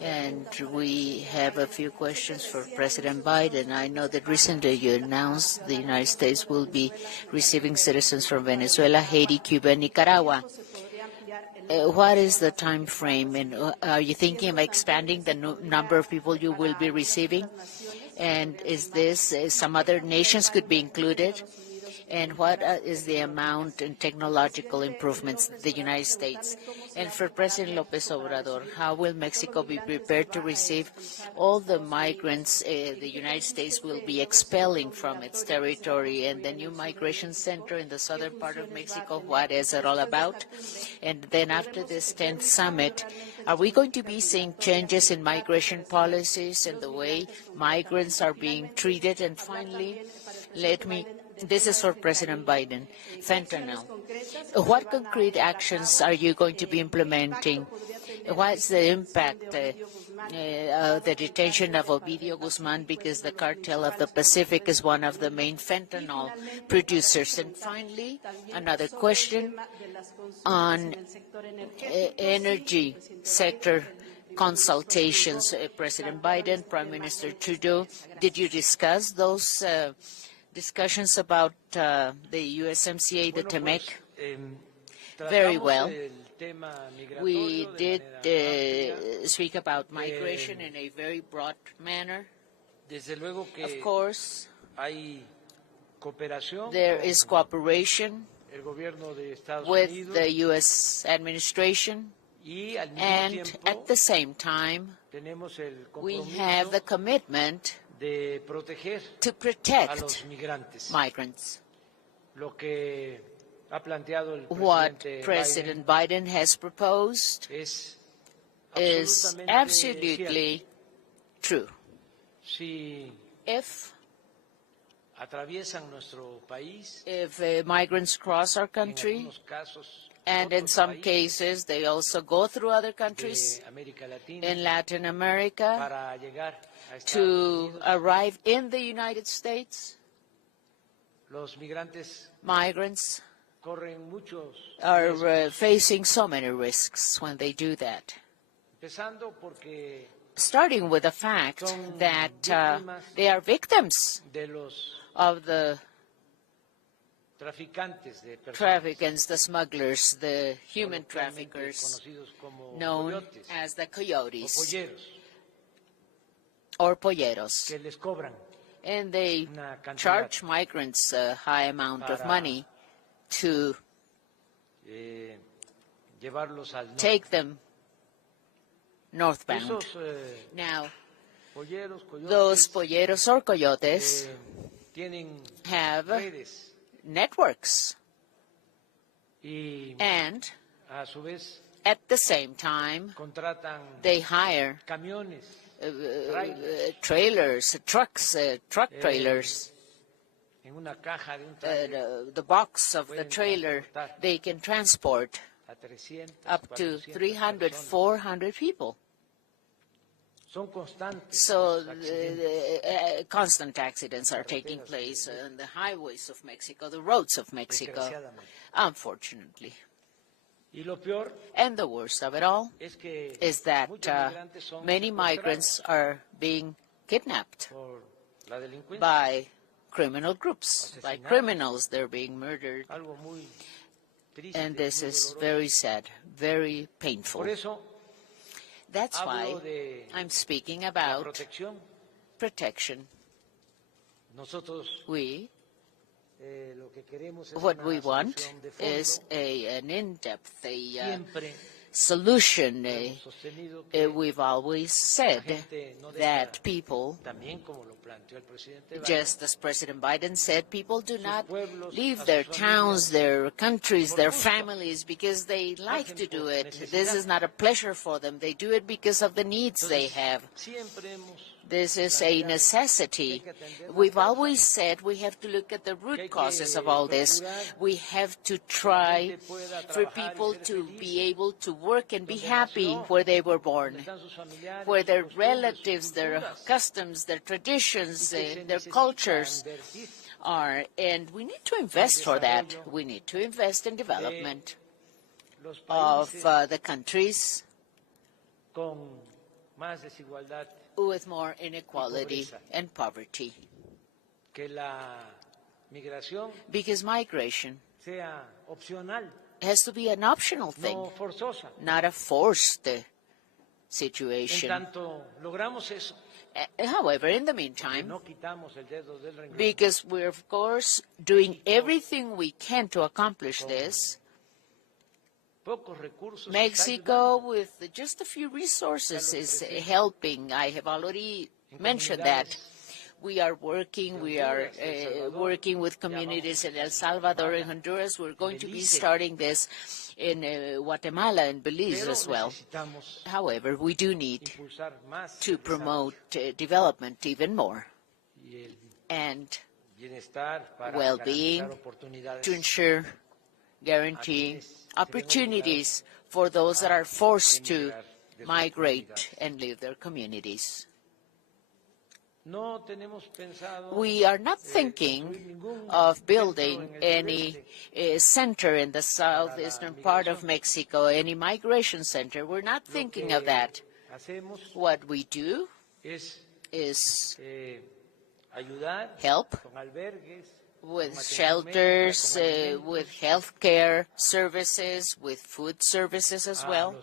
And we have a few questions for President Biden. I know that recently you announced the United States will be receiving citizens from Venezuela, Haiti, Cuba, and Nicaragua. What is the time frame, and are you thinking of expanding the number of people you will be receiving? And is this some other nations could be included? And what is the amount in technological improvements in the United States? And for President López Obrador, how will Mexico be prepared to receive all the migrants the United States will be expelling from its territory, and the new migration center in the southern part of Mexico? What is it all about? And then after this 10th summit, are we going to be seeing changes in migration policies and the way migrants are being treated? And finally, this is for President Biden, fentanyl. What concrete actions are you going to be implementing? What's the impact of the detention of Ovidio Guzman, because the cartel of the Pacific is one of the main fentanyl producers? And finally, another question on energy sector consultations. President Biden, Prime Minister Trudeau, did you discuss those discussions about the USMCA, the TEMEC? Very well. We did speak about migration in a very broad manner. Of course, there is cooperation with the U.S. administration, and at the same time, we have the commitment to protect migrants. What President Biden has proposed is absolutely true. If migrants cross our country, and in some cases they also go through other countries in Latin America to arrive in the United States, migrants are facing so many risks when they do that. Starting with the fact that they are victims of the traffickers, the smugglers, the human traffickers, known as the coyotes or polleros. And they charge migrants a high amount of money to take them northbound. Now, those polleros or coyotes have networks, and at the same time, they hire trailers, trucks, truck trailers. The box of the trailer, they can transport up to 300, 400 people. So constant accidents are taking place on the highways of Mexico, the roads of Mexico, unfortunately. And the worst of it all is that many migrants are being kidnapped by criminal groups, by criminals. They're being murdered. And this is very sad, very painful. That's why I'm speaking about protection. What we want is an in-depth solution. We've always said that people, just as President Biden said, people do not leave their towns, their countries, their families because they like to do it. This is not a pleasure for them. They do it because of the needs they have. This is a necessity. We've always said we have to look at the root causes of all this. We have to try for people to be able to work and be happy where they were born, where their relatives, their customs, their traditions, their cultures are. And we need to invest for that. We need to invest in development of the countries with more inequality and poverty. Because migration has to be an optional thing, not a forced situation. However, in the meantime, because we're, of course, doing everything we can to accomplish this, Mexico, with just a few resources, is helping. I have already mentioned that. We are working with communities in El Salvador and Honduras. We're going to be starting this in Guatemala and Belize as well. However, we do need to promote development even more and well-being to ensure guaranteeing opportunities for those that are forced to migrate and leave their communities. We are not thinking of building any center in the southeastern part of Mexico, any migration center. We're not thinking of that. What we do is help with shelters, with health care services, with food services as well.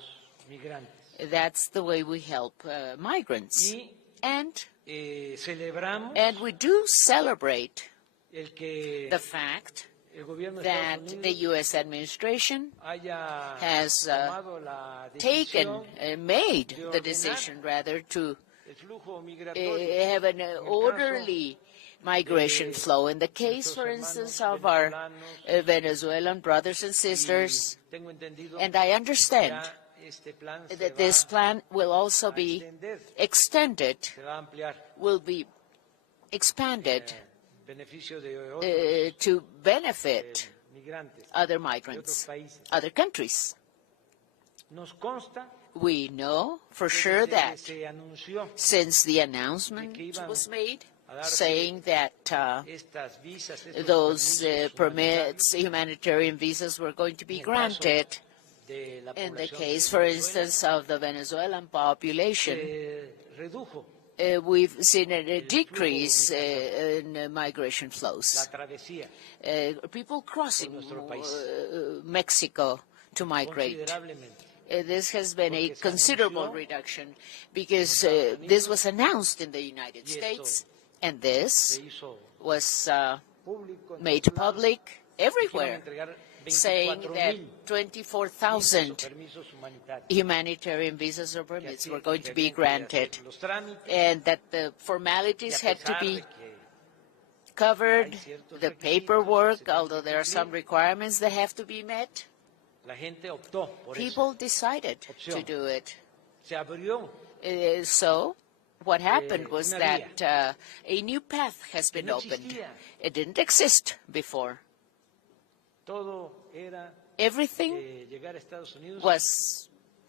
That's the way we help migrants. And we do celebrate the fact that the U.S. administration has made the decision, rather, to have an orderly migration flow. In the case, for instance, of our Venezuelan brothers and sisters, and I understand that this plan will also be extended, will be expanded to benefit other migrants, other countries. We know for sure that since the announcement was made, saying that those permits, humanitarian visas, were going to be granted. In the case, for instance, of the Venezuelan population, we've seen a decrease in migration flows. People crossing Mexico to migrate. This has been a considerable reduction because this was announced in the United States, and this was made public everywhere, saying that 24,000 humanitarian visas or permits were going to be granted, and that the formalities had to be covered, the paperwork, although there are some requirements that have to be met. People decided to do it. So what happened was that a new path has been opened. It didn't exist before. Everything was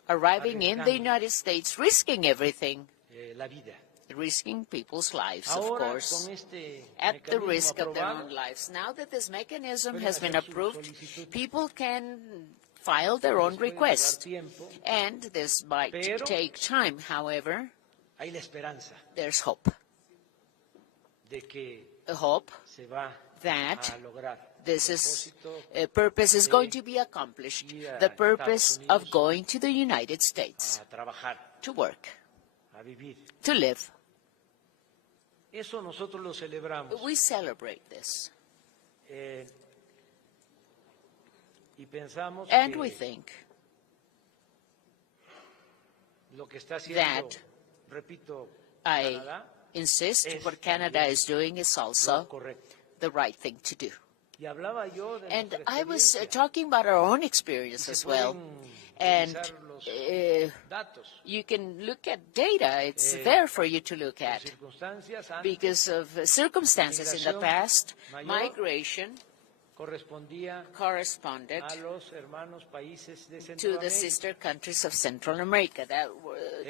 arriving in the United States, risking everything, risking people's lives, of course, at the risk of their own lives. Now that this mechanism has been approved, people can file their own request, and this might take time. However, there's hope hope that this purpose is going to be accomplished, the purpose of going to the United States to work, to live. We celebrate this. And we think that, I insist, what Canada is doing is also the right thing to do. And I was talking about our own experience as well. And you can look at data. It's there for you to look at. Because of circumstances in the past, migration corresponded to the sister countries of Central America.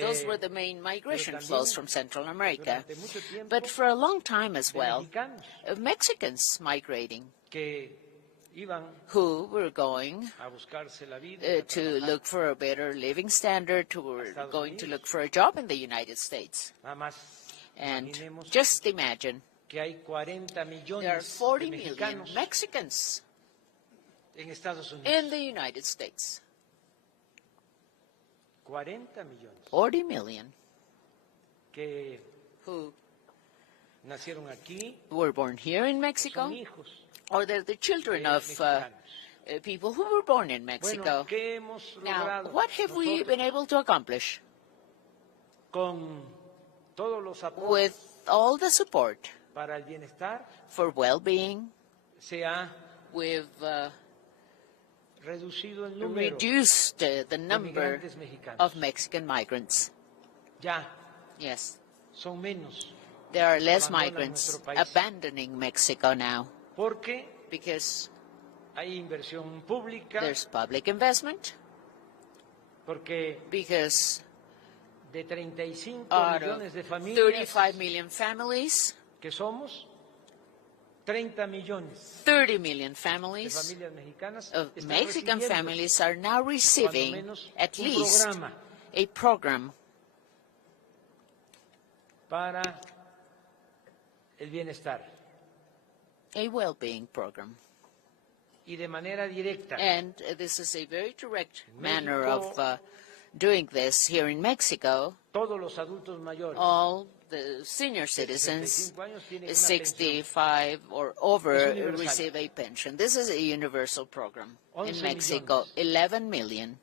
Those were the main migration flows from Central America. But for a long time as well, Mexicans migrating, who were going to look for a better living standard, who were going to look for a job in the United States. And just imagine, there are 40 million Mexicans in the United States. 40 million who were born here in Mexico, or they're the children of people who were born in Mexico. Now, what have we been able to accomplish? With all the support for well-being, we've reduced the number of Mexican migrants. Yes. There are less migrants abandoning Mexico now because there's public investment, because out of 35 million families, 30 million families of Mexican families are now receiving at least a program a well-being program. And this is a very direct manner of doing this here in Mexico. All the senior citizens, 65 or over, receive a pension. This is a universal program in Mexico. 11 million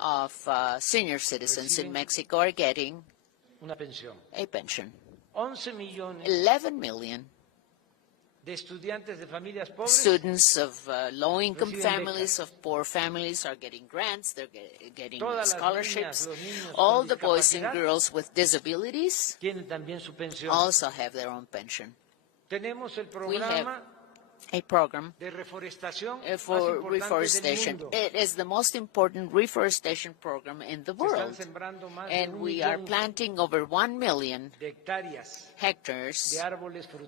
of senior citizens in Mexico are getting a pension. 11 million students of low-income families, of poor families, are getting grants, they're getting scholarships. All the boys and girls with disabilities also have their own pension. We have a program for reforestation. It is the most important reforestation program in the world. And we are planting over 1 million hectares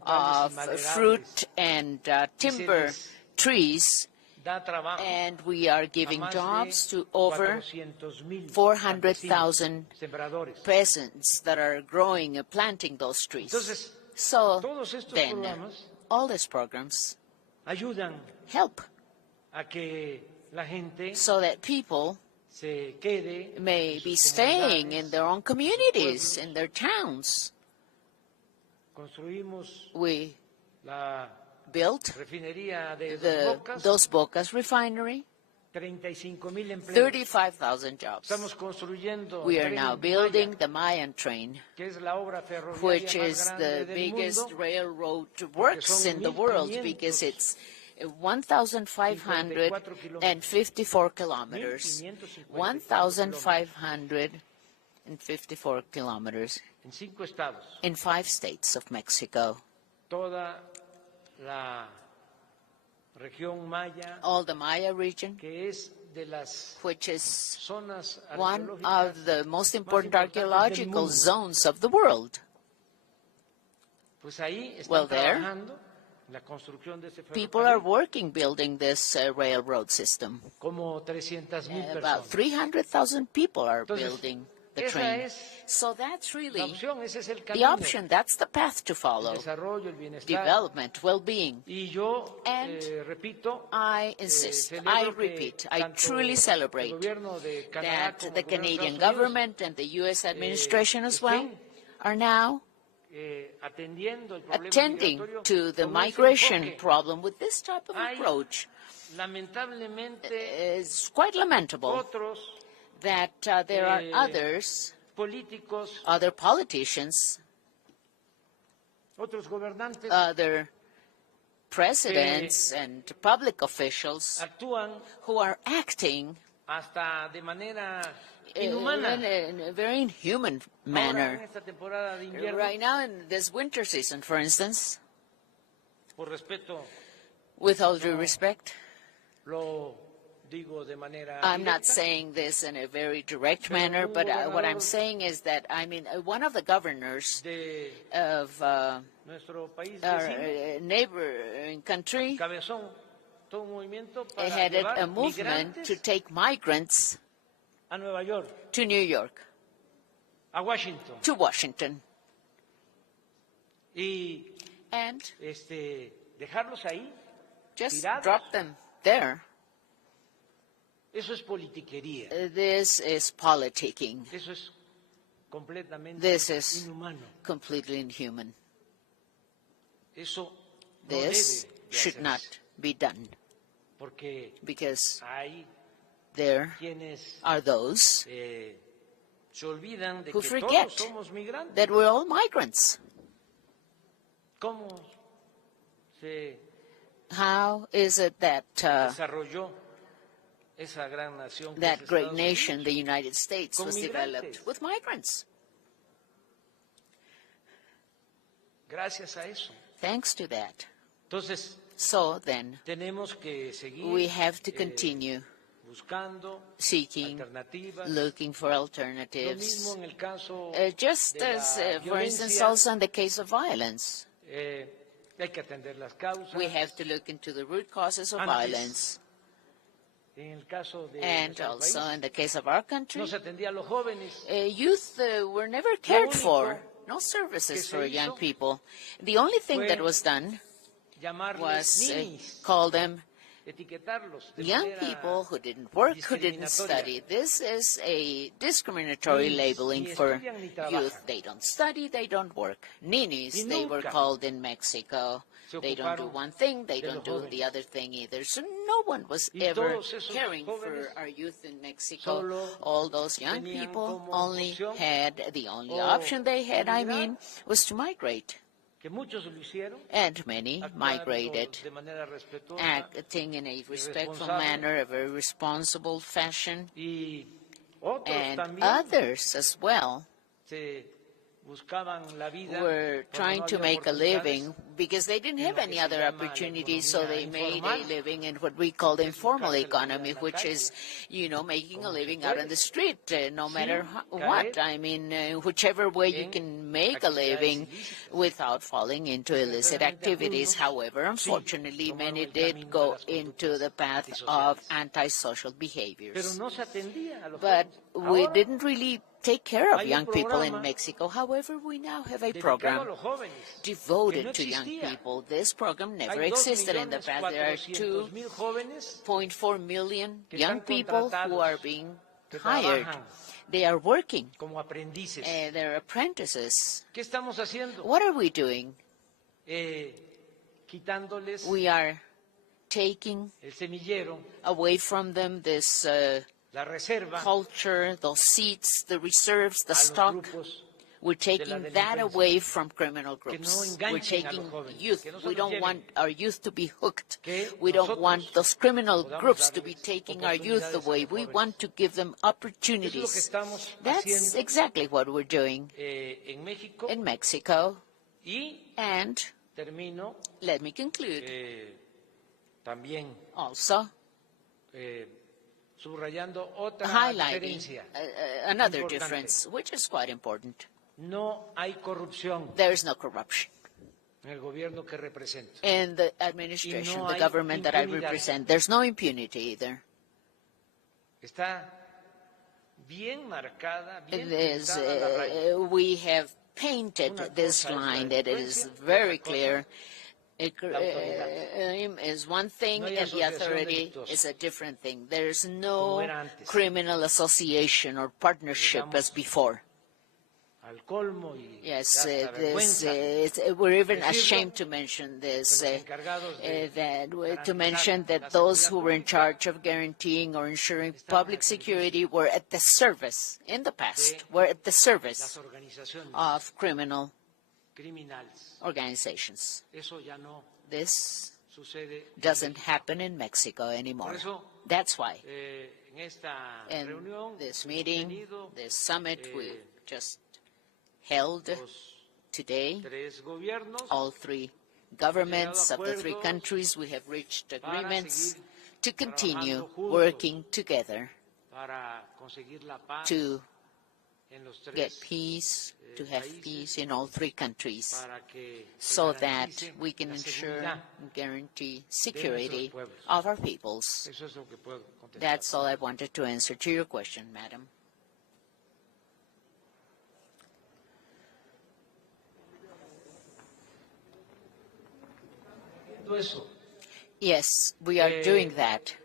of fruit and timber trees. And we are giving jobs to over 400,000 peasants that are growing and planting those trees. So then, all these programs help so that people may be staying in their own communities, in their towns. We built the Dos Bocas refinery, 35,000 jobs. We are now building the Mayan train, which is the biggest railroad works in the world because it's 1,554 kilometers. 1,554 kilometers in 5 states of Mexico. All the Maya region, which is one of the most important archaeological zones of the world. Well, there, people are working building this railroad system. About 300,000 people are building the train. So that's really the option. That's the path to follow. Development, well-being. And I insist, I repeat, I truly celebrate that the Canadian government and the U.S. administration as well are now attending to the migration problem with this type of approach. It's quite lamentable that there are other politicians, other presidents and public officials who are acting in a very inhuman manner. Right now in this winter season, for instance, with all due respect, I'm not saying this in a very direct manner, but what I'm saying is that, I mean, one of the governors of our neighboring country headed a movement to take migrants to New York, to Washington, and just drop them there. This is politicking. This is completely inhuman. This should not be done, because there are those who forget that we're all migrants. How is it that that great nation, the United States, was developed with migrants? Thanks to that. So then, we have to continue seeking, looking for alternatives, just as, for instance, also in the case of violence. We have to look into the root causes of violence. And also in the case of our country, youth were never cared for, no services for young people. The only thing that was done was call them young people who didn't work, who didn't study. This is a discriminatory labeling for youth. They don't study, they don't work. Ninis, they were called in Mexico. They don't do one thing, they don't do the other thing either. So no one was ever caring for our youth in Mexico. All those young people only had, the only option they had, I mean, was to migrate. And many migrated, acting in a respectful manner, a very responsible fashion, and others as well were trying to make a living because they didn't have any other opportunities, so they made a living in what we call the informal economy, which is, you know, making a living out on the street, no matter what. I mean, whichever way you can make a living without falling into illicit activities. However, unfortunately, many did go into the path of antisocial behaviors. But we didn't really take care of young people in Mexico. However, we now have a program devoted to young people. This program never existed in the past. There are 2.4 million young people who are being hired. They are working. They're apprentices. What are we doing? We are taking away from them this culture, those seats, the reserves, the stock. We're taking that away from criminal groups. We're taking youth. We don't want our youth to be hooked. We don't want those criminal groups to be taking our youth away. We want to give them opportunities. That's exactly what we're doing in Mexico. And let me conclude. Also, highlighting another difference, which is quite important. There is no corruption in the administration, the government that I represent. There's no impunity either. we have painted this line that it is very clear. Is one thing and the authority is a different thing. There is no criminal association or partnership as before. Yes, we're even ashamed to mention this, to mention that those who were in charge of guaranteeing or ensuring public security were at the service, in the past, were at the service of criminal organizations. This doesn't happen in Mexico anymore. That's why in this meeting, this summit we just held today, all three governments of the three countries, we have reached agreements to continue working together to get peace, to have peace in all three countries, so that we can ensure and guarantee security of our peoples. That's all I wanted to answer to your question, Madam. Yes, we are doing that.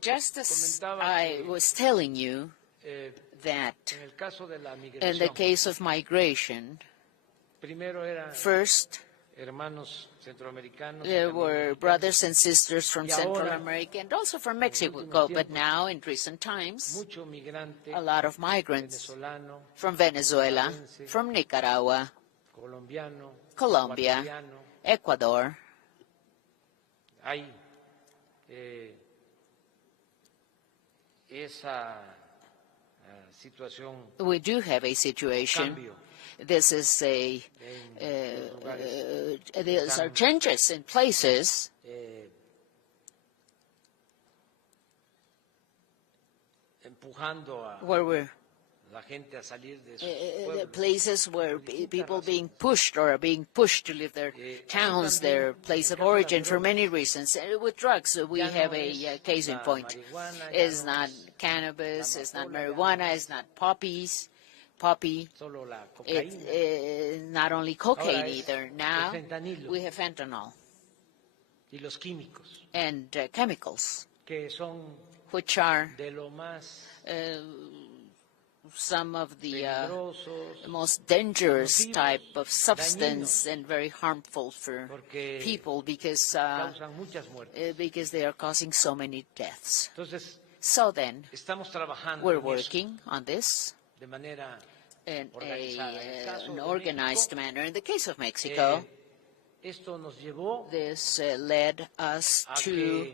Just as I was telling you that in the case of migration, first there were brothers and sisters from Central America and also from Mexico, but now in recent times, a lot of migrants from Venezuela, from Nicaragua, Colombia, Ecuador. We do have a situation. This is these are changes in places where we're places where people being pushed or are being pushed to leave their towns, their place of origin, for many reasons. With drugs, we have a case in point. It's not cannabis, it's not marijuana, it's not poppy. It's not only cocaine either. Now we have fentanyl and chemicals, which are some of the most dangerous type of substance and very harmful for people because they are causing so many deaths. So then, we're working on this in an organized manner. In the case of Mexico, this led us to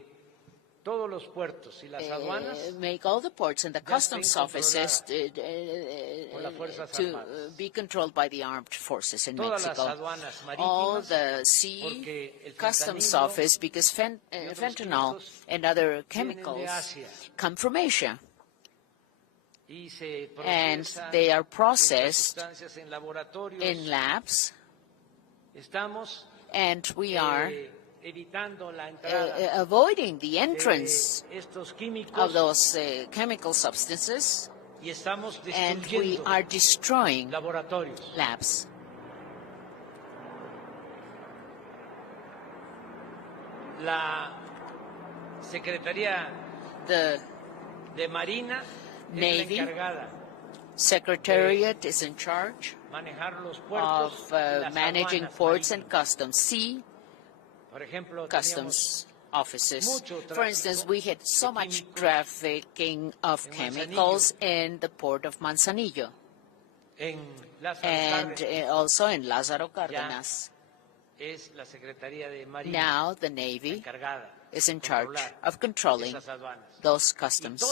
make all the ports and the customs offices to be controlled by the armed forces in Mexico. All the sea customs office, because fentanyl and other chemicals come from Asia, and they are processed in labs, and we are avoiding the entrance of those chemical substances, and we are destroying labs. The Navy Secretariat is in charge of managing ports and customs. Sea customs offices. For instance, we had so much trafficking of chemicals in the port of Manzanillo and also in Lázaro Cárdenas. Now the Navy is in charge of controlling those customs.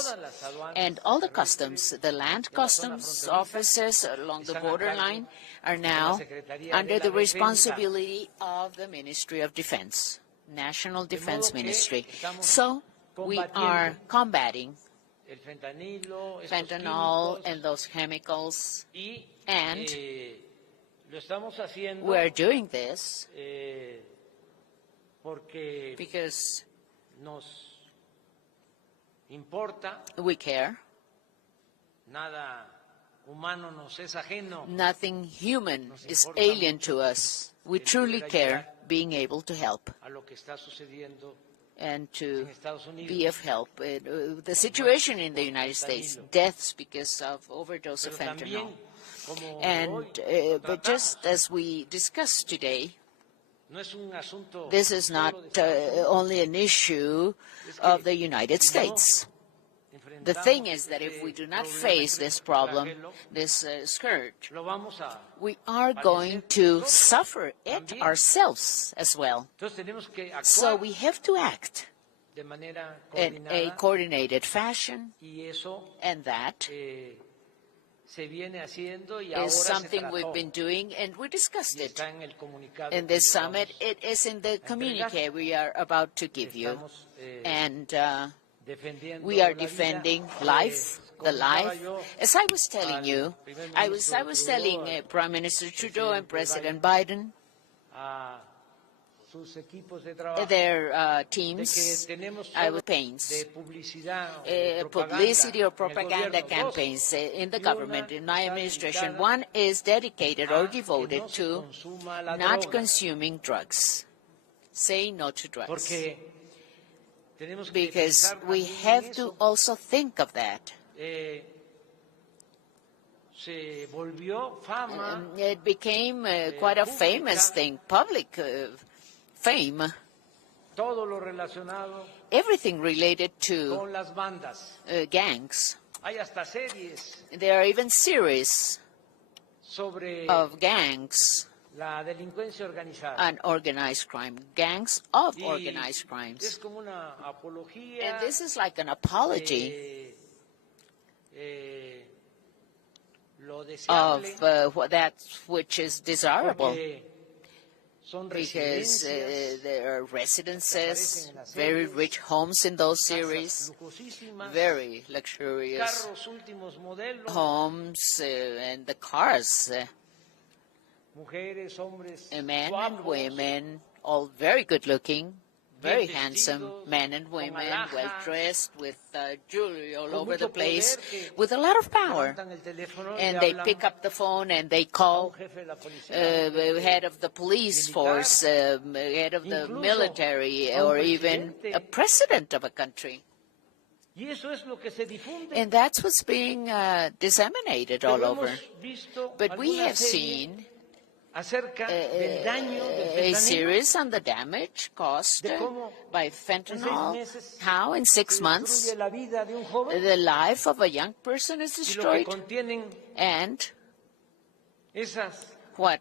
And all the customs, the land customs offices along the borderline, are now under the responsibility of the Ministry of Defense, National Defense Ministry. So we are combating fentanyl and those chemicals, and we are doing this because we care Nothing human is alien to us. We truly care being able to help and to be of help. The situation in the United States, deaths because of overdose of fentanyl. And but just as we discussed today, this is not only an issue of the United States. The thing is that if we do not face this problem, this scourge, we are going to suffer it ourselves as well. So we have to act in a coordinated fashion, and that is something we've been doing, and we discussed it in this summit. It is in the communique we are about to give you. And we are defending life, the life. As I was telling you, I was telling Prime Minister Trudeau and President Biden, their teams, campaigns, publicity or propaganda campaigns in the government, in my administration. One is dedicated or devoted to not consuming drugs, saying no to drugs. Because we have to also think of that. It became quite a famous thing, public fame. Everything related to gangs. There are even series of gangs and organized crime, gangs of organized crimes. And this is like an apology of that which is desirable, because there are residences, very rich homes in those series, very luxurious homes, and the cars. Men and women, all very good-looking, very handsome men and women, well-dressed, with jewelry all over the place, with a lot of power. And they pick up the phone and they call the head of the police force, head of the military, or even a president of a country. And that's what's being disseminated all over. But we have seen a series on the damage caused by fentanyl, how in 6 months the life of a young person is destroyed, and what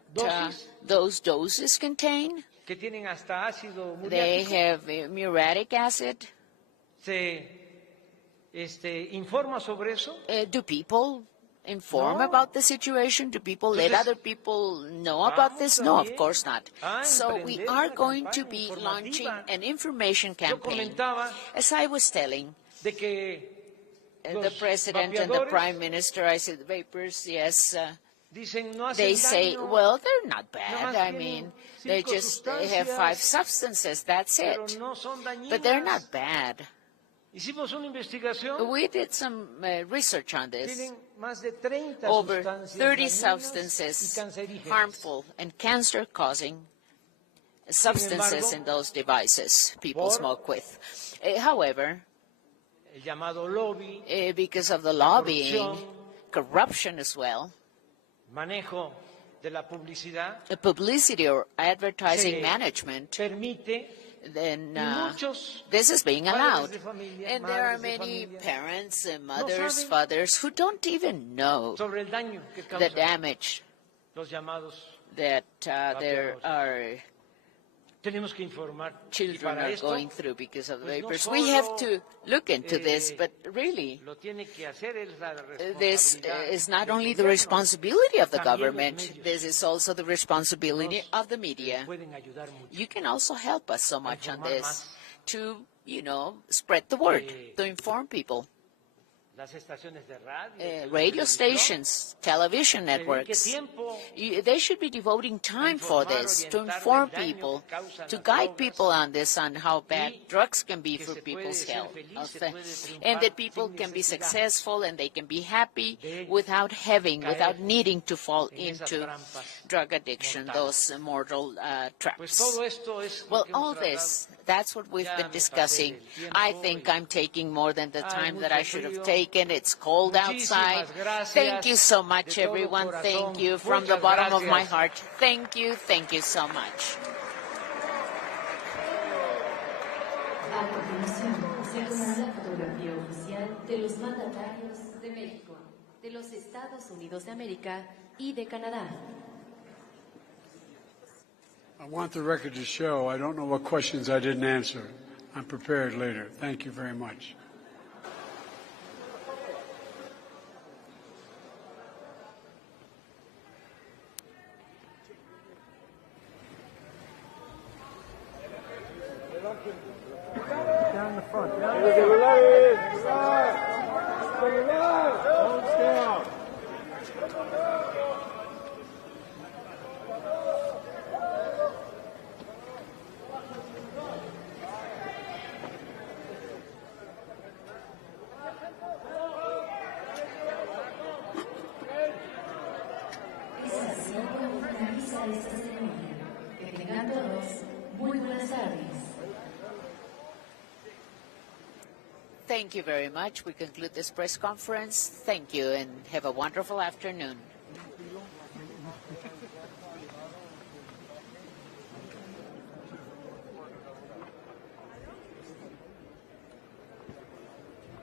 those doses contain. They have muriatic acid. Do people inform about the situation? Do people let other people know about this? No, of course not. So we are going to be launching an information campaign. As I was telling the President and the Prime Minister, I said, the vapors, yes, they say, well, they're not bad. I mean, they have 5 substances, that's it. But they're not bad. We did some research on this. Over 30 substances, harmful and cancer-causing substances in those devices people smoke with. However, because of the lobbying, corruption as well, the publicity or advertising management, then this is being allowed. And there are many parents, mothers, fathers who don't even know the damage that there are children are going through because of the vapors. We have to look into this, but really, this is not only the responsibility of the government, this is also the responsibility of the media. You can also help us so much on this to, spread the word, to inform people. radio stations, television networks. They should be devoting time for this, to inform people, to guide people on this, on how bad drugs can be for people's health, and that people can be successful and they can be happy without needing to fall into drug addiction, those mortal traps. Well, all this, that's what we've been discussing. I think I'm taking more than the time that I should have taken. It's cold outside. Thank you so much, everyone. Thank you from the bottom of my heart. Thank you so much. A continuación, se tomará la fotografía oficial de los mandatarios de México, de los Estados Unidos de América y de Canadá. I want the record to show I don't know what questions I didn't answer. I'm prepared later. Thank you very much. Down the front. Es así como finaliza esta ceremonia. Que tengan todos muy buenas tardes. Thank you very much. We conclude this press conference. Thank you and have a wonderful afternoon.